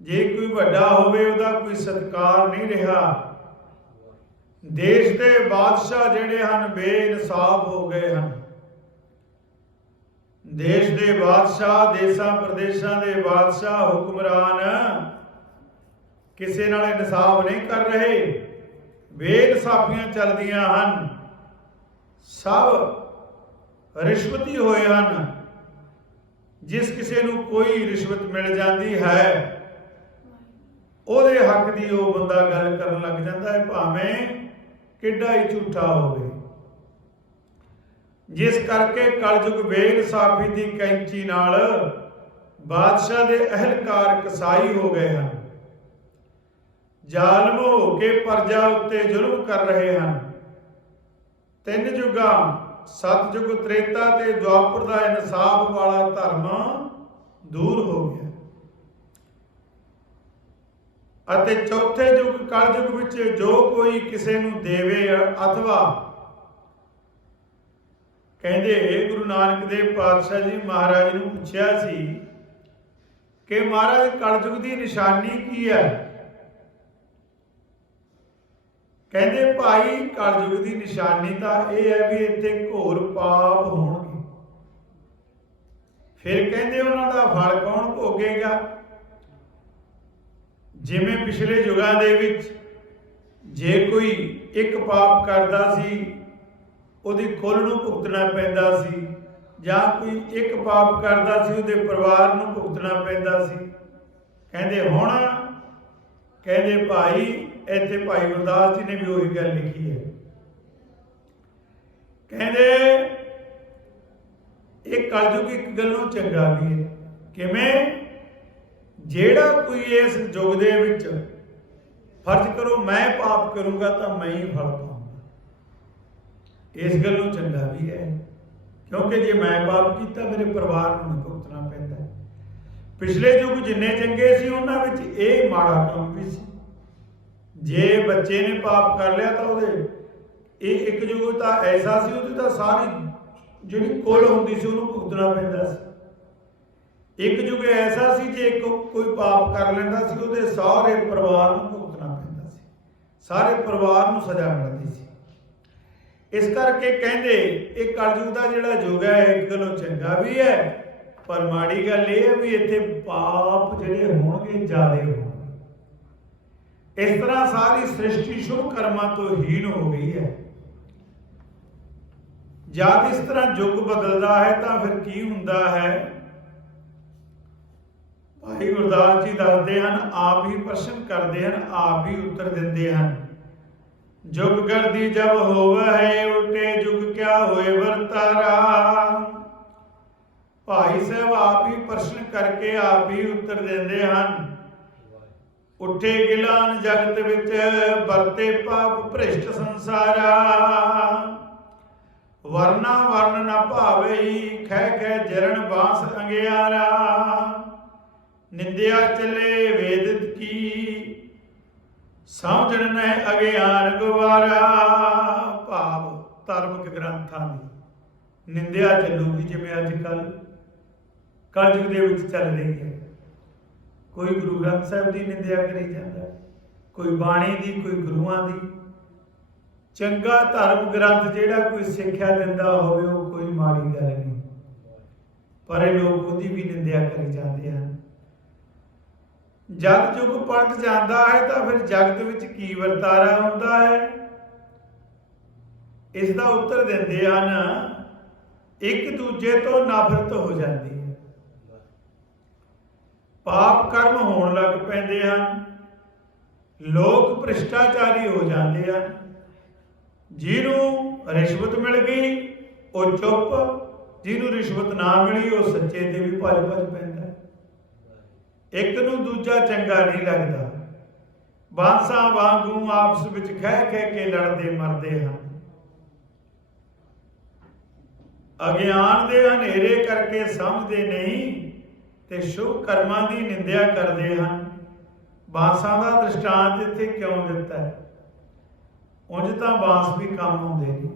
जे कोई वड्डा होवे उहदा कोई सत्कार नहीं रहा। देश के बादशाह जिहड़े हन बेइनसाफ हो गए हन। देश के बादशाह, देशों प्रदेशों के बादशाह, हुक्मरान किसी नाल इंसाफ नहीं कर रहे। बेइनसाफियां चलदियां हन। सब रिश्वती होए हन। जिस किसी नूं कोई रिश्वत मिल जाती है ਉਹਦੇ हक की वो बंदा गल करन लग जाता है, भावें किड्डा ही झूठा होवे। जिस करके कलयुग बेइनसाफी की कैंची नाल बादशाह के अहलकार कसाई हो गए हैं। जालम हो के प्रजा उत्ते जुल्म कर रहे हैं। तीन युगां सतयुग, त्रेता ते द्वापर का इंसाफ वाला धर्म दूर हो गया। ਅਤੇ चौथे युग कलयुग विच जो कोई किसी नूं देवे अथवा कहते गुरु नानक देव पातशाह जी महाराज नूं पुछया सी कि महाराज कलयुग की निशानी की है। कहते भाई कलयुग की निशानी तो यह है भी इत्थे घोर पाप होणगे। फिर कहते उन्हां दा फल कौन भोगेगा? जिमें पिछले युगां दे विच जे कोई एक पाप करता सी उहदी कुल नूं भुगतना पैंदा सी, जां कोई एक पाप करता सी उहदे परिवार नूं भुगतना पैंदा सी। कहंदे हुण कहंदे भाई इत्थे भाई गुरदास जी ने भी उही गल लिखी है। कहंदे ये कलयुग एक गल्लों चंगा भी है। किवें? जेड़ा कोई इस युग दे विच फर्ज करो मैं पाप करूंगा तो मैं ही फल पाऊंगा, इस गल्लों चंगा भी है। क्योंकि जे मैं पाप किया मेरे परिवार नूं भुगतना पैंदा है। पिछले युग जिन्ने चंगे सी उन्हां विच ये माड़ा काम भी सी। जे बच्चे ने पाप कर लिया तो उहदे एक युग तो ऐसा सी उहदी तां सारी जिहड़ी कुल हुंदी सी उहनूं भुगतना पैंदा सी। एक युग ऐसा सी जे कोई पाप कर लेंदा सी उहदे सारे परिवार नूं भुगतना पैंदा सी, सारे परिवार नूं सज़ा मिलदी सी। इस करके कहंदे ये कलयुग दा जिहड़ा युग है एक गल्लों चंगा भी है, पर माड़ी गल ये है भी इत्थे पाप जिहड़े होणगे ज़्यादा होणगे। इस तरह सारी सृष्टि शुभ कर्मां तो हीन हो गई है। जब इस तरह युग बदलता है तो फिर की हुंदा है? भाई गुरदास जी दसते हैं, आप ही प्रश्न करते हैं, आप ही उत्तर देते हैं। जुग गर्दी जब होवे उल्टे जुग क्या होए वर्तारा। भाई साहब आप ही प्रश्न करके आप ही उत्तर देते हैं। उठे गिलान जगत विच बरते पाप भ्रिष्ट संसारा। वरना वर्ण न भावे खै खै जरण बांस अंगियारा। निंदिया चले वेदित की समझण न अगियान गवारा। भाव धार्मिक ग्रंथां की निंदिया चलूगी जिवें अजकल कलयुग दे विच चल रही है। कोई गुरु ग्रंथ साहिब की निंदिया करी जाता, कोई बाणी की, कोई गुरुआं की। चंगा धर्म ग्रंथ जिहड़ा कोई सिक्ख्या दिंदा होवे वो कोई माड़ी गल नहीं, पर ये लोग उसकी भी निंदिया करी जाते हैं। जग युग पलट जाता है तो फिर जगत विच की वरतारा हुंदा है? इसका उत्तर दिंदे हन, एक दूजे तो नफरत हो जाती है, पाप कर्म होण लग पैंदे हन, लोग भ्रिष्टाचारी हो जाते हैं। जिन्हों रिश्वत मिल गई वो चुप, जिन्हों रिश्वत ना मिली वो सच्चे ते भी भज भज पैंदा। एक नूं दूजा चंगा नहीं लगता, बांसा वांगू आपस विच खह खह के लड़ते मरते हैं। अज्ञान दे हनेरे करके समझते नहीं ते शुभ कर्मां की निंदिया करते हैं। बांसां दा दृष्टांत इत्थे क्यों दिता है? उंज तां बांस भी काम आउंदे ने,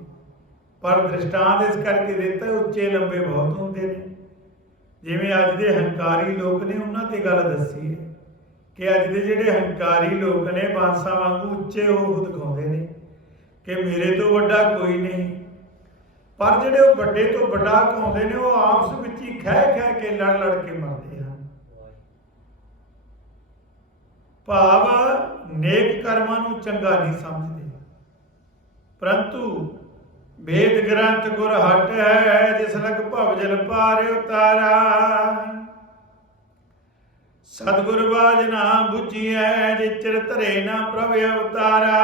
पर दृष्टांत इस करके दिता उच्चे लंबे बहुत होंदे ने। जिवें अज दे हंकारी लोग ने उन्हां ते गल दसी है कि अज दे जिहड़े हंकारी लोग ने बांसां वांगू उच्चे हो दिखाउंदे ने कि मेरे तो वड्डा कोई नहीं, पर जिहड़े वड्डे तो वड्डा कहउंदे ने वो आपस विच ही खह खह के लड़ लड़ के मरदे हैं। भाव नेक कर्मां नूं चंगा नहीं समझदे, परंतु वेद ग्रंथ गुर हट है जिस लग भवजल पार उतारा। सतगुर बाज ना बुझिए जिचर धरे ना प्रभ अवतारा।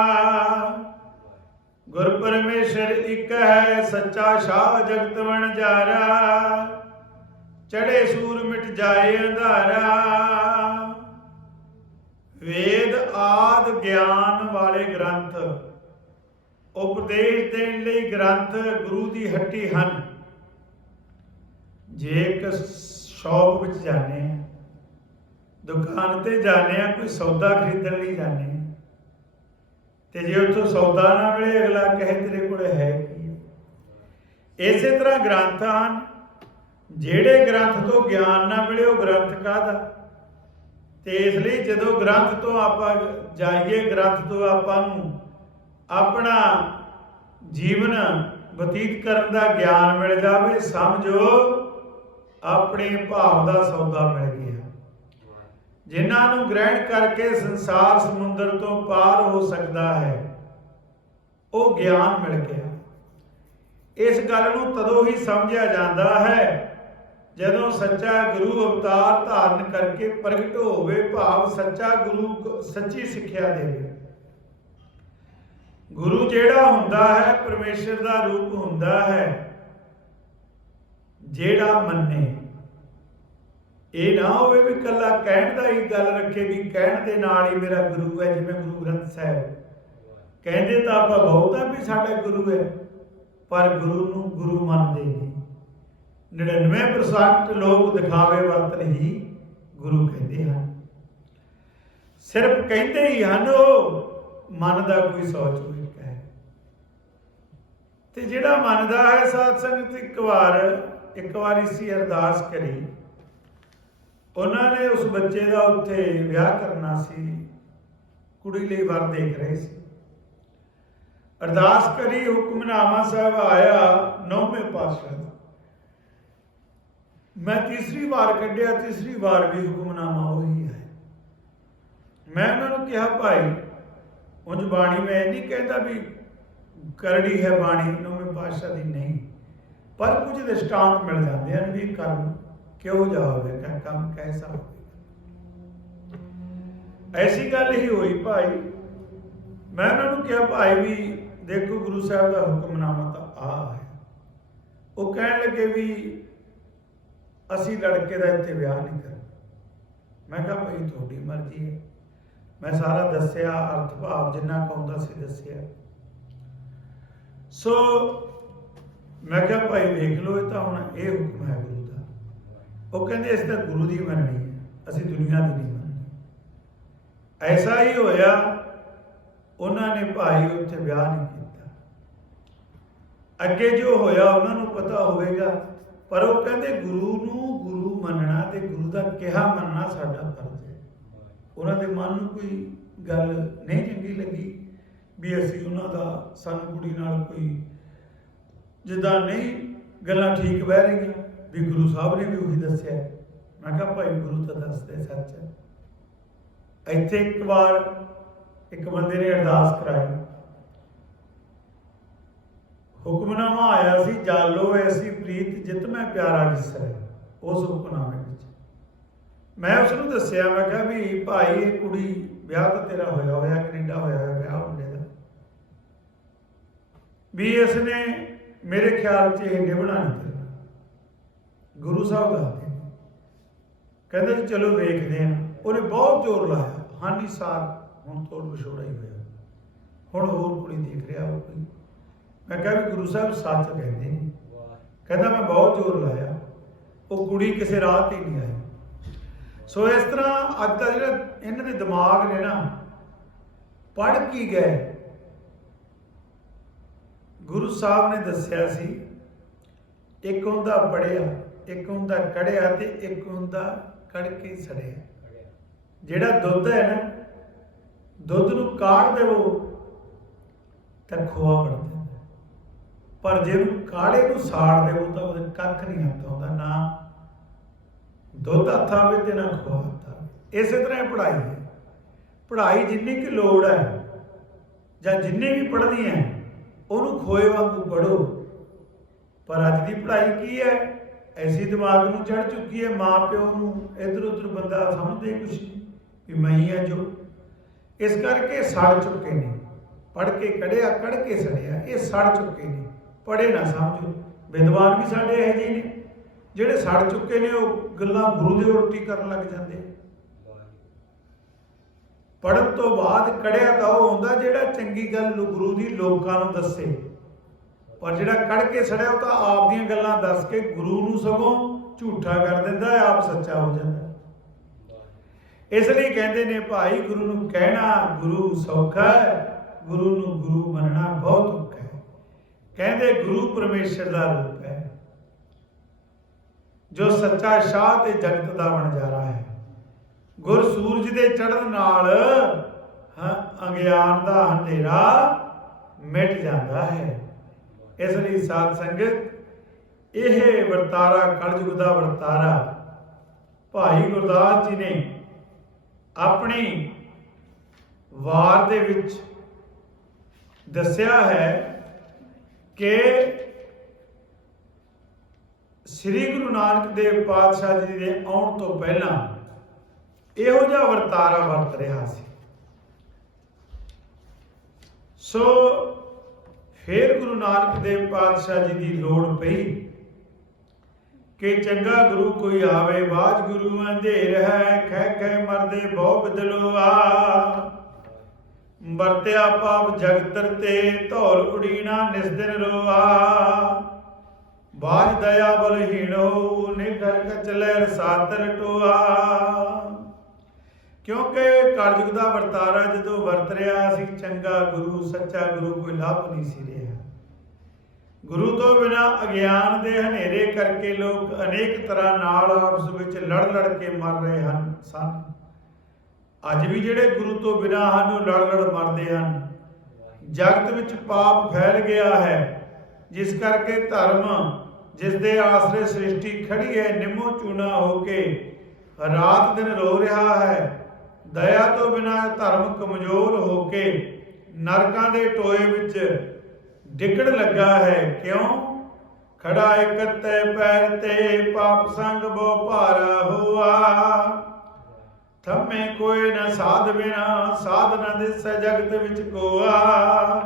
गुर परमेश्वर एक है सच्चा शाह जगत वणजारा। चढ़े सूर मिट जाए अंधारा। वेद आदि ज्ञान वाले ग्रंथ उपदेश देने लई ग्रंथ गुरु की हट्टी हैं। जे एक शॉप में जाने, दुकान ते जाने, कोई सौदा खरीदण लई जाने, ते जे उत्थों सौदा ना मिले अगला कहे तेरे कोल है की। इस तरह ग्रंथ हैं जिहड़े ग्रंथ तो ज्ञान ना मिले वो ग्रंथ काहदा। ते इसलिए जदों ग्रंथ तो आपां जाइए, ग्रंथ तो आपां नूं अपना जीवन बतीत करन दा ज्ञान मिल जावे, समझो अपने भाव का सौदा मिल गया। जिन्हां नूं ग्रहण करके संसार समुंदर तो पार हो सकता है वो ज्ञान मिल गया। इस गल नूं तदों ही समझिया जाता है जदों सच्चा गुरु अवतार धारण करके प्रगट होवे, भाव सच्चा गुरु सच्ची सिक्ख्या देवे। गुरु जेड़ा हुंदा है परमेश्वर का रूप हुंदा है, जेड़ा मन्ने। ये ना होवे भी कला कहण दा ही गल रखे भी कहण दे नाल ही मेरा गुरु है। जिवें गुरु ग्रंथ साहिब कहंदे तां आपां बहुता भी साडा गुरु है, पर गुरु नूं गुरु मनदे नहीं। 99% लोग दिखावे वास्ते ही गुरु कहते हैं, सिर्फ कहते ही हैं, वो मन का कोई सोच नहीं है। तो जिहड़ा मनदा है साध संगत एक बार इसी अरदास करी, उन्होंने उस बच्चे का उत्थे विआह करना सी, कुड़ी लई वर देख रहे सी। अरदास करी, हुक्मनामा साहब आया 9वें पातशाह। मैं तीसरी बार कढ़िया, तीसरी बार भी हुक्मनामा वही है। मैं उन्होंने कहा भाई ਉਂਝ ਬਾਣੀ ਮੈਂ ਇਹ ਨਹੀਂ ਕਹਿੰਦਾ ਵੀ ਕਰੜੀ ਹੈ ਬਾਣੀ ਨੌਵੇਂ ਪਾਤਸ਼ਾਹ ਦੀ, ਨਹੀਂ, ਪਰ ਕੁਝ ਦ੍ਰਿਸ਼ਟਾਂਤ ਮਿਲ ਜਾਂਦੇ ਹਨ ਵੀ ਕਰਮ ਕਿਹੋ ਜਿਹਾ ਹੋਵੇਗਾ, ਕੰਮ ਕੈਸਾ ਹੋਵੇਗਾ। ਐਸੀ ਗੱਲ ਹੀ ਹੋਈ ਭਾਈ। ਮੈਂ ਉਹਨਾਂ ਨੂੰ ਕਿਹਾ ਭਾਈ ਵੀ ਦੇਖੋ ਗੁਰੂ ਸਾਹਿਬ ਦਾ ਹੁਕਮਨਾਮਾ ਤਾਂ ਆ ਹੈ। ਉਹ ਕਹਿਣ ਲੱਗੇ ਵੀ ਅਸੀਂ ਲੜਕੇ ਦਾ ਇੱਥੇ ਵਿਆਹ ਨਹੀਂ ਕਰਨਾ। ਮੈਂ ਕਿਹਾ ਭਾਈ ਤੁਹਾਡੀ ਮਰਜ਼ੀ ਹੈ। ਮੈਂ ਸਾਰਾ ਦੱਸਿਆ, ਅਰਥ ਭਾਵ ਜਿੰਨਾ ਕੁ ਆਉਂਦਾ ਸੀ ਦੱਸਿਆ। ਸੋ ਮੈਂ ਕਿਹਾ ਭਾਈ ਵੇਖ ਲਓ, ਇਹ ਤਾਂ ਹੁਣ ਇਹ ਹੁਕਮ ਹੈ ਗੁਰੂ ਦਾ। ਉਹ ਕਹਿੰਦੇ ਅਸੀਂ ਤਾਂ ਗੁਰੂ ਦੀ ਮੰਨਣੀ ਹੈ, ਅਸੀਂ ਦੁਨੀਆ ਦੀ ਨਹੀਂ ਮੰਨਣੀ। ਐਸਾ ਹੀ ਹੋਇਆ, ਉਹਨਾਂ ਨੇ ਭਾਈ ਉੱਥੇ ਵਿਆਹ ਨਹੀਂ ਕੀਤਾ। ਅੱਗੇ ਜੋ ਹੋਇਆ ਉਹਨਾਂ ਨੂੰ ਪਤਾ ਹੋਵੇਗਾ, ਪਰ ਉਹ ਕਹਿੰਦੇ ਗੁਰੂ ਨੂੰ ਗੁਰੂ ਮੰਨਣਾ ਤੇ ਗੁਰੂ ਦਾ ਕਿਹਾ ਮੰਨਣਾ ਸਾਡਾ ਫਰਜ਼ ਹੈ। ਉਹਨਾਂ ਦੇ ਮਨ ਨੂੰ ਕੋਈ ਗੱਲ ਨਹੀਂ ਚੰਗੀ ਲੱਗੀ ਵੀ ਅਸੀਂ ਉਹਨਾਂ ਦਾ, ਸਾਨੂੰ ਕੁੜੀ ਨਾਲ ਕੋਈ ਜਿੱਦਾਂ ਨਹੀਂ ਗੱਲਾਂ ਠੀਕ ਬਹਿ ਰਹੀਆਂ ਵੀ ਗੁਰੂ ਸਾਹਿਬ ਨੇ ਵੀ ਉਹੀ ਦੱਸਿਆ। ਮੈਂ ਕਿਹਾ ਭਾਈ ਗੁਰੂ ਤਾਂ ਦੱਸਦੇ ਸੱਚ ਹੈ। ਇੱਥੇ ਇੱਕ ਵਾਰ ਇੱਕ ਬੰਦੇ ਨੇ ਅਰਦਾਸ ਕਰਾਈ, ਹੁਕਮਨਾਮਾ ਆਇਆ ਸੀ, ਜਾਲੋ ਐਸੀ ਪ੍ਰੀਤ ਜਿਤ ਮੈਂ ਪਿਆਰਾ ਵਿਸਰੇ। ਉਸ ਹੁਕਮਨਾਮੇ ਵਿੱਚ ਮੈਂ ਉਸ ਨੂੰ ਦੱਸਿਆ, ਮੈਂ ਕਿਹਾ ਵੀ ਭਾਈ ਇਹ ਕੁੜੀ ਵਿਆਹ ਤਾਂ ਤੇਰਾ ਹੋਇਆ ਹੋਇਆ, ਕੈਨੇਡਾ ਹੋਇਆ ਹੋਇਆ ਵਿਆਹ ਮੁੰਡੇ ਦਾ, ਵੀ ਇਸ ਨੇ ਮੇਰੇ ਖਿਆਲ 'ਚ ਇਹ ਨਿਭਣਾ ਨਹੀਂ ਕਰਨਾ। ਗੁਰੂ ਸਾਹਿਬ ਦੱਸਦੇ ਨੇ, ਕਹਿੰਦੇ ਜੀ ਚਲੋ ਵੇਖਦੇ ਹਾਂ। ਉਹਨੇ ਬਹੁਤ ਜ਼ੋਰ ਲਾਇਆ, ਹਾਂਜੀ ਸਾਰ ਹੁਣ ਤੋੜ ਵਿਛੋੜਾ ਹੀ ਹੋਇਆ, ਹੁਣ ਹੋਰ ਕੁੜੀ ਦੇਖ ਰਿਹਾ ਉਹ ਕੋਈ। ਮੈਂ ਕਿਹਾ ਵੀ ਗੁਰੂ ਸਾਹਿਬ ਸੱਚ ਕਹਿੰਦੇ ਨੇ। ਕਹਿੰਦਾ ਮੈਂ ਬਹੁਤ ਜ਼ੋਰ ਲਾਇਆ, ਉਹ ਕੁੜੀ ਕਿਸੇ ਰਾਹ ਤੇ ਨਹੀਂ ਆਈ। ਸੋ ਇਸ ਤਰ੍ਹਾਂ ਅੱਜ ਦਾ ਜਿਹੜਾ ਇਹਨਾਂ ਦੇ ਦਿਮਾਗ ਨੇ ਨਾ, ਪੜ੍ਹ ਕੀ ਗਏ। ਗੁਰੂ ਸਾਹਿਬ ਨੇ ਦੱਸਿਆ ਸੀ, ਇੱਕ ਹੁੰਦਾ ਪੜਿਆ, ਇੱਕ ਹੁੰਦਾ ਕੜਿਆ ਤੇ ਇੱਕ ਹੁੰਦਾ ਕੜ ਕੇ ਸੜਿਆ। ਜਿਹੜਾ ਦੁੱਧ ਹੈ ਨਾ, ਦੁੱਧ ਨੂੰ ਕਾੜ ਦੇਵੋ ਤਾਂ ਖੋਆ ਬਣ ਜਾਂਦਾ, ਪਰ ਜੇ ਉਹਨੂੰ ਕਾੜੇ ਨੂੰ ਸਾੜ ਦੇਵੋ ਤਾਂ ਉਹਦੇ ਕੱਖ ਨਹੀਂ ਹੱਥ ਆਉਂਦਾ, ਨਾ ਦੁੱਧ ਹੱਥ ਆਵੇ ਤੇ ਨਾ ਖੋਆ ਹੱਥ ਆਵੇ। ਇਸੇ ਤਰ੍ਹਾਂ ਪੜ੍ਹਾਈ ਹੈ। ਪੜ੍ਹਾਈ ਜਿੰਨੀ ਕੁ ਲੋੜ ਹੈ ਜਾਂ ਜਿੰਨੇ ਵੀ ਪੜ੍ਹਨੀ ਹੈ ਉਹਨੂੰ ਖੋਏ ਵਾਂਗੂ ਪੜ੍ਹੋ। ਪਰ ਅੱਜ ਦੀ ਪੜ੍ਹਾਈ ਕੀ ਹੈ, ਐਸੀ ਦਿਮਾਗ ਨੂੰ ਚੜ੍ਹ ਚੁੱਕੀ ਹੈ, ਮਾਂ ਪਿਓ ਨੂੰ ਇੱਧਰ ਉੱਧਰ ਬੰਦਾ ਸਮਝਦੇ ਕੁਛ ਨਹੀਂ ਵੀ ਮੈਂ ਹੀ ਹਾਂ ਜੋ। ਇਸ ਕਰਕੇ ਸੜ ਚੁੱਕੇ ਨੇ। ਪੜ੍ਹ ਕੇ ਕੜਿਆ, ਕੜ ਕੇ ਸੜਿਆ, ਇਹ ਸੜ ਚੁੱਕੇ ਨੇ। ਪੜ੍ਹੇ ਨਾ ਸਮਝੋ। ਵਿਦਵਾਨ ਵੀ ਸਾਡੇ ਇਹੋ ਜਿਹੇ ਨੇ ਜਿਹੜੇ ਸੜ ਚੁੱਕੇ ਨੇ, ਉਹ ਗੱਲਾਂ ਗੁਰੂ ਦੇ ਉਲਟੀ ਕਰਨ ਲੱਗ ਜਾਂਦੇ। ਪੜ੍ਹਨ ਤੋਂ ਬਾਅਦ ਕੜਿਆ ਤਾਂ ਉਹ ਹੁੰਦਾ ਜਿਹੜਾ ਚੰਗੀ ਗੱਲ ਗੁਰੂ ਦੀ ਲੋਕਾਂ ਨੂੰ ਦੱਸੇ, ਪਰ ਜਿਹੜਾ ਕੜ ਕੇ ਸੜਿਆ ਉਹ ਤਾਂ ਆਪ ਦੀਆਂ ਗੱਲਾਂ ਦੱਸ ਕੇ ਗੁਰੂ ਨੂੰ ਸਗੋਂ ਝੂਠਾ ਕਰ ਦਿੰਦਾ, ਆਪ ਸੱਚਾ ਹੋ ਜਾਂਦਾ। ਇਸ ਲਈ ਕਹਿੰਦੇ ਨੇ ਭਾਈ ਗੁਰੂ ਨੂੰ ਕਹਿਣਾ ਗੁਰੂ ਸੌਖਾ ਹੈ, ਗੁਰੂ ਨੂੰ ਗੁਰੂ ਮੰਨਣਾ ਬਹੁਤ ਔਖਾ ਹੈ। ਕਹਿੰਦੇ ਗੁਰੂ ਪਰਮੇਸ਼ਰ ਦਾ ਰੂਪ ਹੈ ਜੋ ਸੱਚਾ ਸ਼ਾਹ ਤੇ ਜਗਤ ਦਾ ਵਣਜਾਰਾ ਹੈ। ਗੁਰ ਸੂਰਜ ਦੇ ਚੜ੍ਹਨ ਨਾਲ ਅਗਿਆਨ ਦਾ ਹਨੇਰਾ ਮਿਟ ਜਾਂਦਾ ਹੈ। ਇਸ ਲਈ ਸਾਧ ਸੰਗਤ ਇਹ ਵਰਤਾਰਾ ਕਲਯੁਗ ਦਾ ਵਰਤਾਰਾ ਭਾਈ ਗੁਰਦਾਸ ਜੀ ਨੇ ਆਪਣੀ ਵਾਰ ਦੇ ਵਿੱਚ ਦੱਸਿਆ ਹੈ ਕਿ ਸ੍ਰੀ ਗੁਰੂ ਨਾਨਕ ਦੇਵ ਪਾਤਸ਼ਾਹ ਜੀ ਦੇ ਆਉਣ ਤੋਂ ਪਹਿਲਾਂ ਇਹੋ ਜਿਹਾ ਵਰਤਾਰਾ ਵਰਤ ਰਿਹਾ ਸੀ। ਸੋ ਫਿਰ ਗੁਰੂ ਨਾਨਕ ਦੇਵ ਪਾਤਸ਼ਾਹ ਜੀ ਦੀ ਲੋੜ ਪਈ ਕਿ ਚੰਗਾ ਗੁਰੂ ਕੋਈ ਆਵੇ, ਬਾਝ ਗੁਰੂ ਅੰਧੇਰ ਹੈ, ਖੈ ਖੈ ਮਰਦੇ ਬਹੁ ਬਦਲੋਆ। ਵਰਤਿਆ ਪਾਪ ਜਗਤਰ ਤੇ, ਧੌਲ ਉਡੀਣਾ ਨਿਸ ਦਿਨ ਰੋਆ। ਬਾਝ ਦਇਆ ਬਲਹੀਣੋ, ਨਿਗਰ ਕਚਲੇ ਰਸਾਤ ਲਟੋਆ। ਕਿਉਂਕਿ ਕਲਯੁਗ ਦਾ ਵਰਤਾਰਾ ਜਦੋਂ ਵਰਤ ਰਿਹਾ ਸੀ, ਚੰਗਾ ਗੁਰੂ, ਸੱਚਾ ਗੁਰੂ ਕੋਈ ਲੱਭ ਨਹੀਂ ਸੀ ਰਿਹਾ। ਗੁਰੂ ਤੋਂ ਬਿਨਾਂ ਅਗਿਆਨ ਦੇ ਹਨੇਰੇ ਕਰਕੇ ਲੋਕ ਅਨੇਕ ਤਰ੍ਹਾਂ ਨਾਲ ਆਪਸ ਵਿੱਚ ਲੜ ਲੜ ਕੇ ਮਰ ਰਹੇ ਸਨ। ਅੱਜ ਵੀ ਜਿਹੜੇ ਗੁਰੂ ਤੋਂ ਬਿਨਾਂ ਹਨ ਉਹ ਲੜ ਲੜ ਮਰਦੇ ਹਨ। ਜਗਤ ਵਿੱਚ ਪਾਪ ਫੈਲ ਗਿਆ ਹੈ, ਜਿਸ ਕਰਕੇ ਧਰਮ ਜਿਸ ਦੇ ਆਸਰੇ ਸ੍ਰਿਸ਼ਟੀ ਖੜੀ ਹੈ ਨਿੰਮੋ ਚੂਨਾ ਹੋ ਕੇ ਰਾਤ ਦਿਨ ਰੋ ਰਿਹਾ ਹੈ। ਦਇਆ ਤੋਂ ਬਿਨਾਂ ਧਰਮ ਕਮਜ਼ੋਰ ਹੋ ਕੇ ਨਰਕਾਂ ਦੇ ਟੋਏ ਵਿੱਚ ਡਿੱਗਣ ਲੱਗਾ ਹੈ। ਕਿਉਂ? ਖੜਾ ਇਕੱਤੇ ਪੈਰ ਤੇ ਪਾਪ ਸੰਗ ਬਹੁ ਭਾਰਾ ਹੋਆ। ਥੰਮੇ ਕੋਈ ਨ ਸਾਧ ਬਿਨਾ ਸਾਧ ਨ ਦਿਸੈ ਜਗਤ ਵਿੱਚ ਕੋਆ।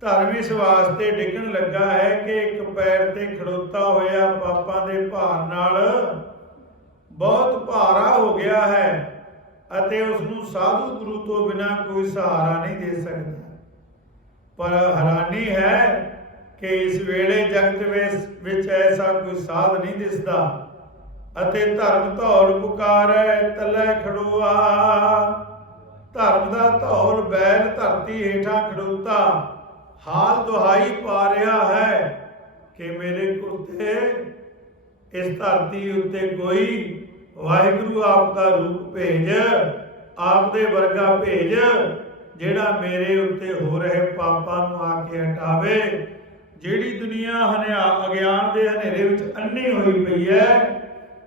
ਧਰਮ ਇਸ ਵਾਸਤੇ ਡਿੱਗਣ ਲੱਗਾ ਹੈ ਕਿ ਇੱਕ ਪੈਰ ਤੇ ਖੜੋਤਾ ਹੋਇਆ ਪਾਪਾਂ ਦੇ ਭਾਰ ਨਾਲ ਬਹੁਤ ਭਾਰਾ ਹੋ ਗਿਆ ਹੈ ਅਤੇ ਉਸ ਨੂੰ ਸਾਧੂ ਗੁਰੂ ਤੋਂ ਬਿਨਾ ਕੋਈ ਸਹਾਰਾ ਨਹੀਂ ਦੇ ਸਕਦਾ। ਪਰ ਹੈਰਾਨੀ ਹੈ ਕਿ ਇਸ ਵੇਲੇ ਜਗਤ ਵਿੱਚ ਐਸਾ ਕੋਈ ਸਾਧ ਨਹੀਂ ਦਿਸਦਾ ਅਤੇ ਧਰਮ ਧੌਲ ਪੁਕਾਰੈ ਤਲੇ ਖੜੋਆ। ਧਰਮ ਦਾ ਧੌਲ ਬੈਲ ਧਰਤੀ ਹੇਠਾਂ ਖੜੋਤਾ ਹਾਲ ਦੁਹਾਈ ਪਾ ਰਿਹਾ ਹੈ ਕਿ ਮੇਰੇ ਕੁੱਤੇ ਇਸ ਧਰਤੀ ਉੱਤੇ ਕੋਈ ਵਾਹਿਗੁਰੂ ਆਪ ਦਾ ਰੂਪ ਭੇਜ, ਆਪ ਦੇ ਵਰਗਾ ਭੇਜ ਜਿਹੜਾ ਮੇਰੇ ਉੱਤੇ ਹੋ ਰਹੇ ਪਾਪਾਂ ਨੂੰ ਆ ਕੇ ਹਟਾਵੇ। ਜਿਹੜੀ ਦੁਨੀਆ ਅਗਿਆਨ ਦੇ ਹਨੇਰੇ ਵਿੱਚ ਅੰਨੀ ਹੋਈ ਪਈ ਹੈ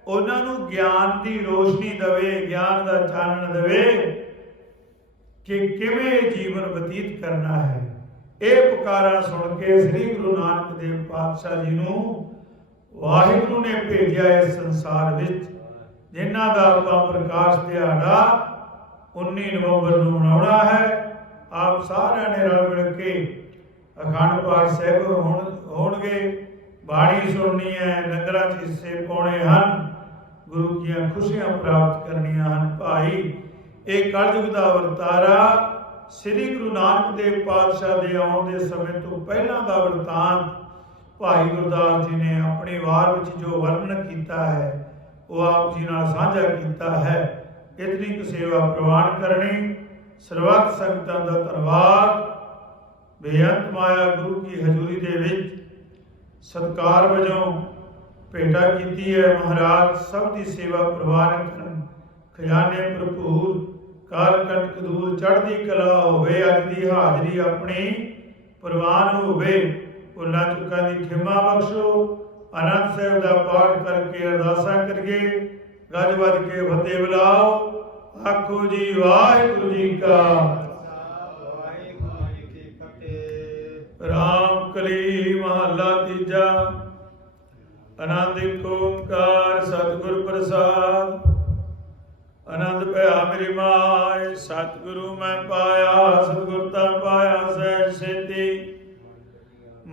ਉਹਨਾਂ ਨੂੰ ਗਿਆਨ ਦੀ ਰੋਸ਼ਨੀ ਦੇਵੇ, ਗਿਆਨ ਦਾ ਚਾਨਣ ਦੇਵੇ ਕਿ ਕਿਵੇਂ ਜੀਵਨ ਬਤੀਤ ਕਰਨਾ ਹੈ। ਇਹ ਪੁਕਾਰਾ ਸੁਣ ਕੇ ਸ੍ਰੀ ਗੁਰੂ ਨਾਨਕ ਦੇਵ ਪਾਤਸ਼ਾਹ ਜੀ ਨੂੰ ਵਾਹਿਗੁਰੂ ਨੇ ਭੇਜਿਆ ਇਸ ਸੰਸਾਰ ਵਿੱਚ, ਜਿਨ੍ਹਾਂ ਦਾ ਆਪਾਂ ਪ੍ਰਕਾਸ਼ ਦਿਹਾੜਾ 19 ਨਵੰਬਰ ਨੂੰ ਮਨਾਉਣਾ ਹੈ। ਆਪ ਸਾਰਿਆਂ ਨੇ ਰਲ ਮਿਲ ਕੇ ਅਖੰਡ ਪਾਠ ਸਾਹਿਬ ਹੋਣਗੇ, ਬਾਣੀ ਸੁਣਨੀ ਹੈ, ਲੰਗਰਾਂ 'ਚ ਹਿੱਸੇ ਪਾਉਣੇ ਹਨ, ਗੁਰੂ ਦੀਆਂ ਖੁਸ਼ੀਆਂ ਪ੍ਰਾਪਤ ਕਰਨੀਆਂ ਹਨ। ਭਾਈ ਇਹ ਕਲਯੁਗ ਦਾ ਵਰਤਾਰਾ ਸ੍ਰੀ ਗੁਰੂ ਨਾਨਕ ਦੇਵ ਪਾਤਸ਼ਾਹ ਦੇ ਆਉਣ ਦੇ ਸਮੇਂ ਤੋਂ ਪਹਿਲਾਂ ਦਾ ਵਰਤਾਂਤ ਭਾਈ ਗੁਰਦਾਸ ਜੀ ਨੇ ਆਪਣੀ ਵਾਰ ਵਿੱਚ ਜੋ ਵਰਣਨ ਕੀਤਾ ਹੈ ਉਹ ਆਪ ਜੀ ਨਾਲ ਸਾਂਝਾ ਕੀਤਾ ਹੈ। ਇਤਨੀ ਕੁ ਸੇਵਾ ਪ੍ਰਵਾਨ ਕਰਨੀ। ਸਰਬੱਤ ਸੰਗਤਾਂ ਦਾ ਧੰਨਵਾਦ। ਬੇਅੰਤ ਮਾਇਆ ਗੁਰੂ ਕੀ ਹਜ਼ੂਰੀ ਦੇ ਵਿੱਚ ਸਤਿਕਾਰ ਵਜੋਂ ਭੇਟਾ ਕੀਤੀ ਹੈ। ਮਹਾਰਾਜ ਸਭ ਦੀ ਸੇਵਾ ਪ੍ਰਵਾਨ ਕਰਨ, ਖਜ਼ਾਨੇ ਭਰਪੂਰ, ਕਾਲ ਕੰਟਕ ਦੂਰ, ਚੜ੍ਹਦੀ ਕਲਾ ਹੋਵੇ। ਅੱਜ ਦੀ ਹਾਜ਼ਰੀ ਆਪਣੀ ਪ੍ਰਵਾਨ ਹੋਵੇ। ਭੁੱਲਾਂ ਚੁੱਕਾਂ ਦੀ ਖਿਮਾ ਬਖਸ਼ੋ। ਆਨੰਦ ਸਾਹਿਬ ਦਾ ਪਾਠ ਕਰਕੇ ਅਰਦਾਸਾਂ ਕਰੀਏ। ਗੱਜ ਵੱਜ ਕੇ ਫਤਿਹ ਬੁਲਾਓ। ਆਖੋ ਜੀ ਵਾਹਿਗੁਰੂ ਜੀ ਕਾ ਰਾਮ ਕਲੀ ਮਹੱਲਾ ਤੀਜਾ। ਆਨੰਦ ਏਕ ਓੰਕਾਰ ਸਤਿਗੁਰ ਪ੍ਰਸਾਦ। ਆਨੰਦ ਭਇਆ ਮੇਰੀ ਮਾਏ, ਸਤਿਗੁਰੂ ਮੈਂ ਪਾਇਆ, ਸਤਿਗੁਰ ਤਾਂ ਪਾਇਆ ਸਹਿਜ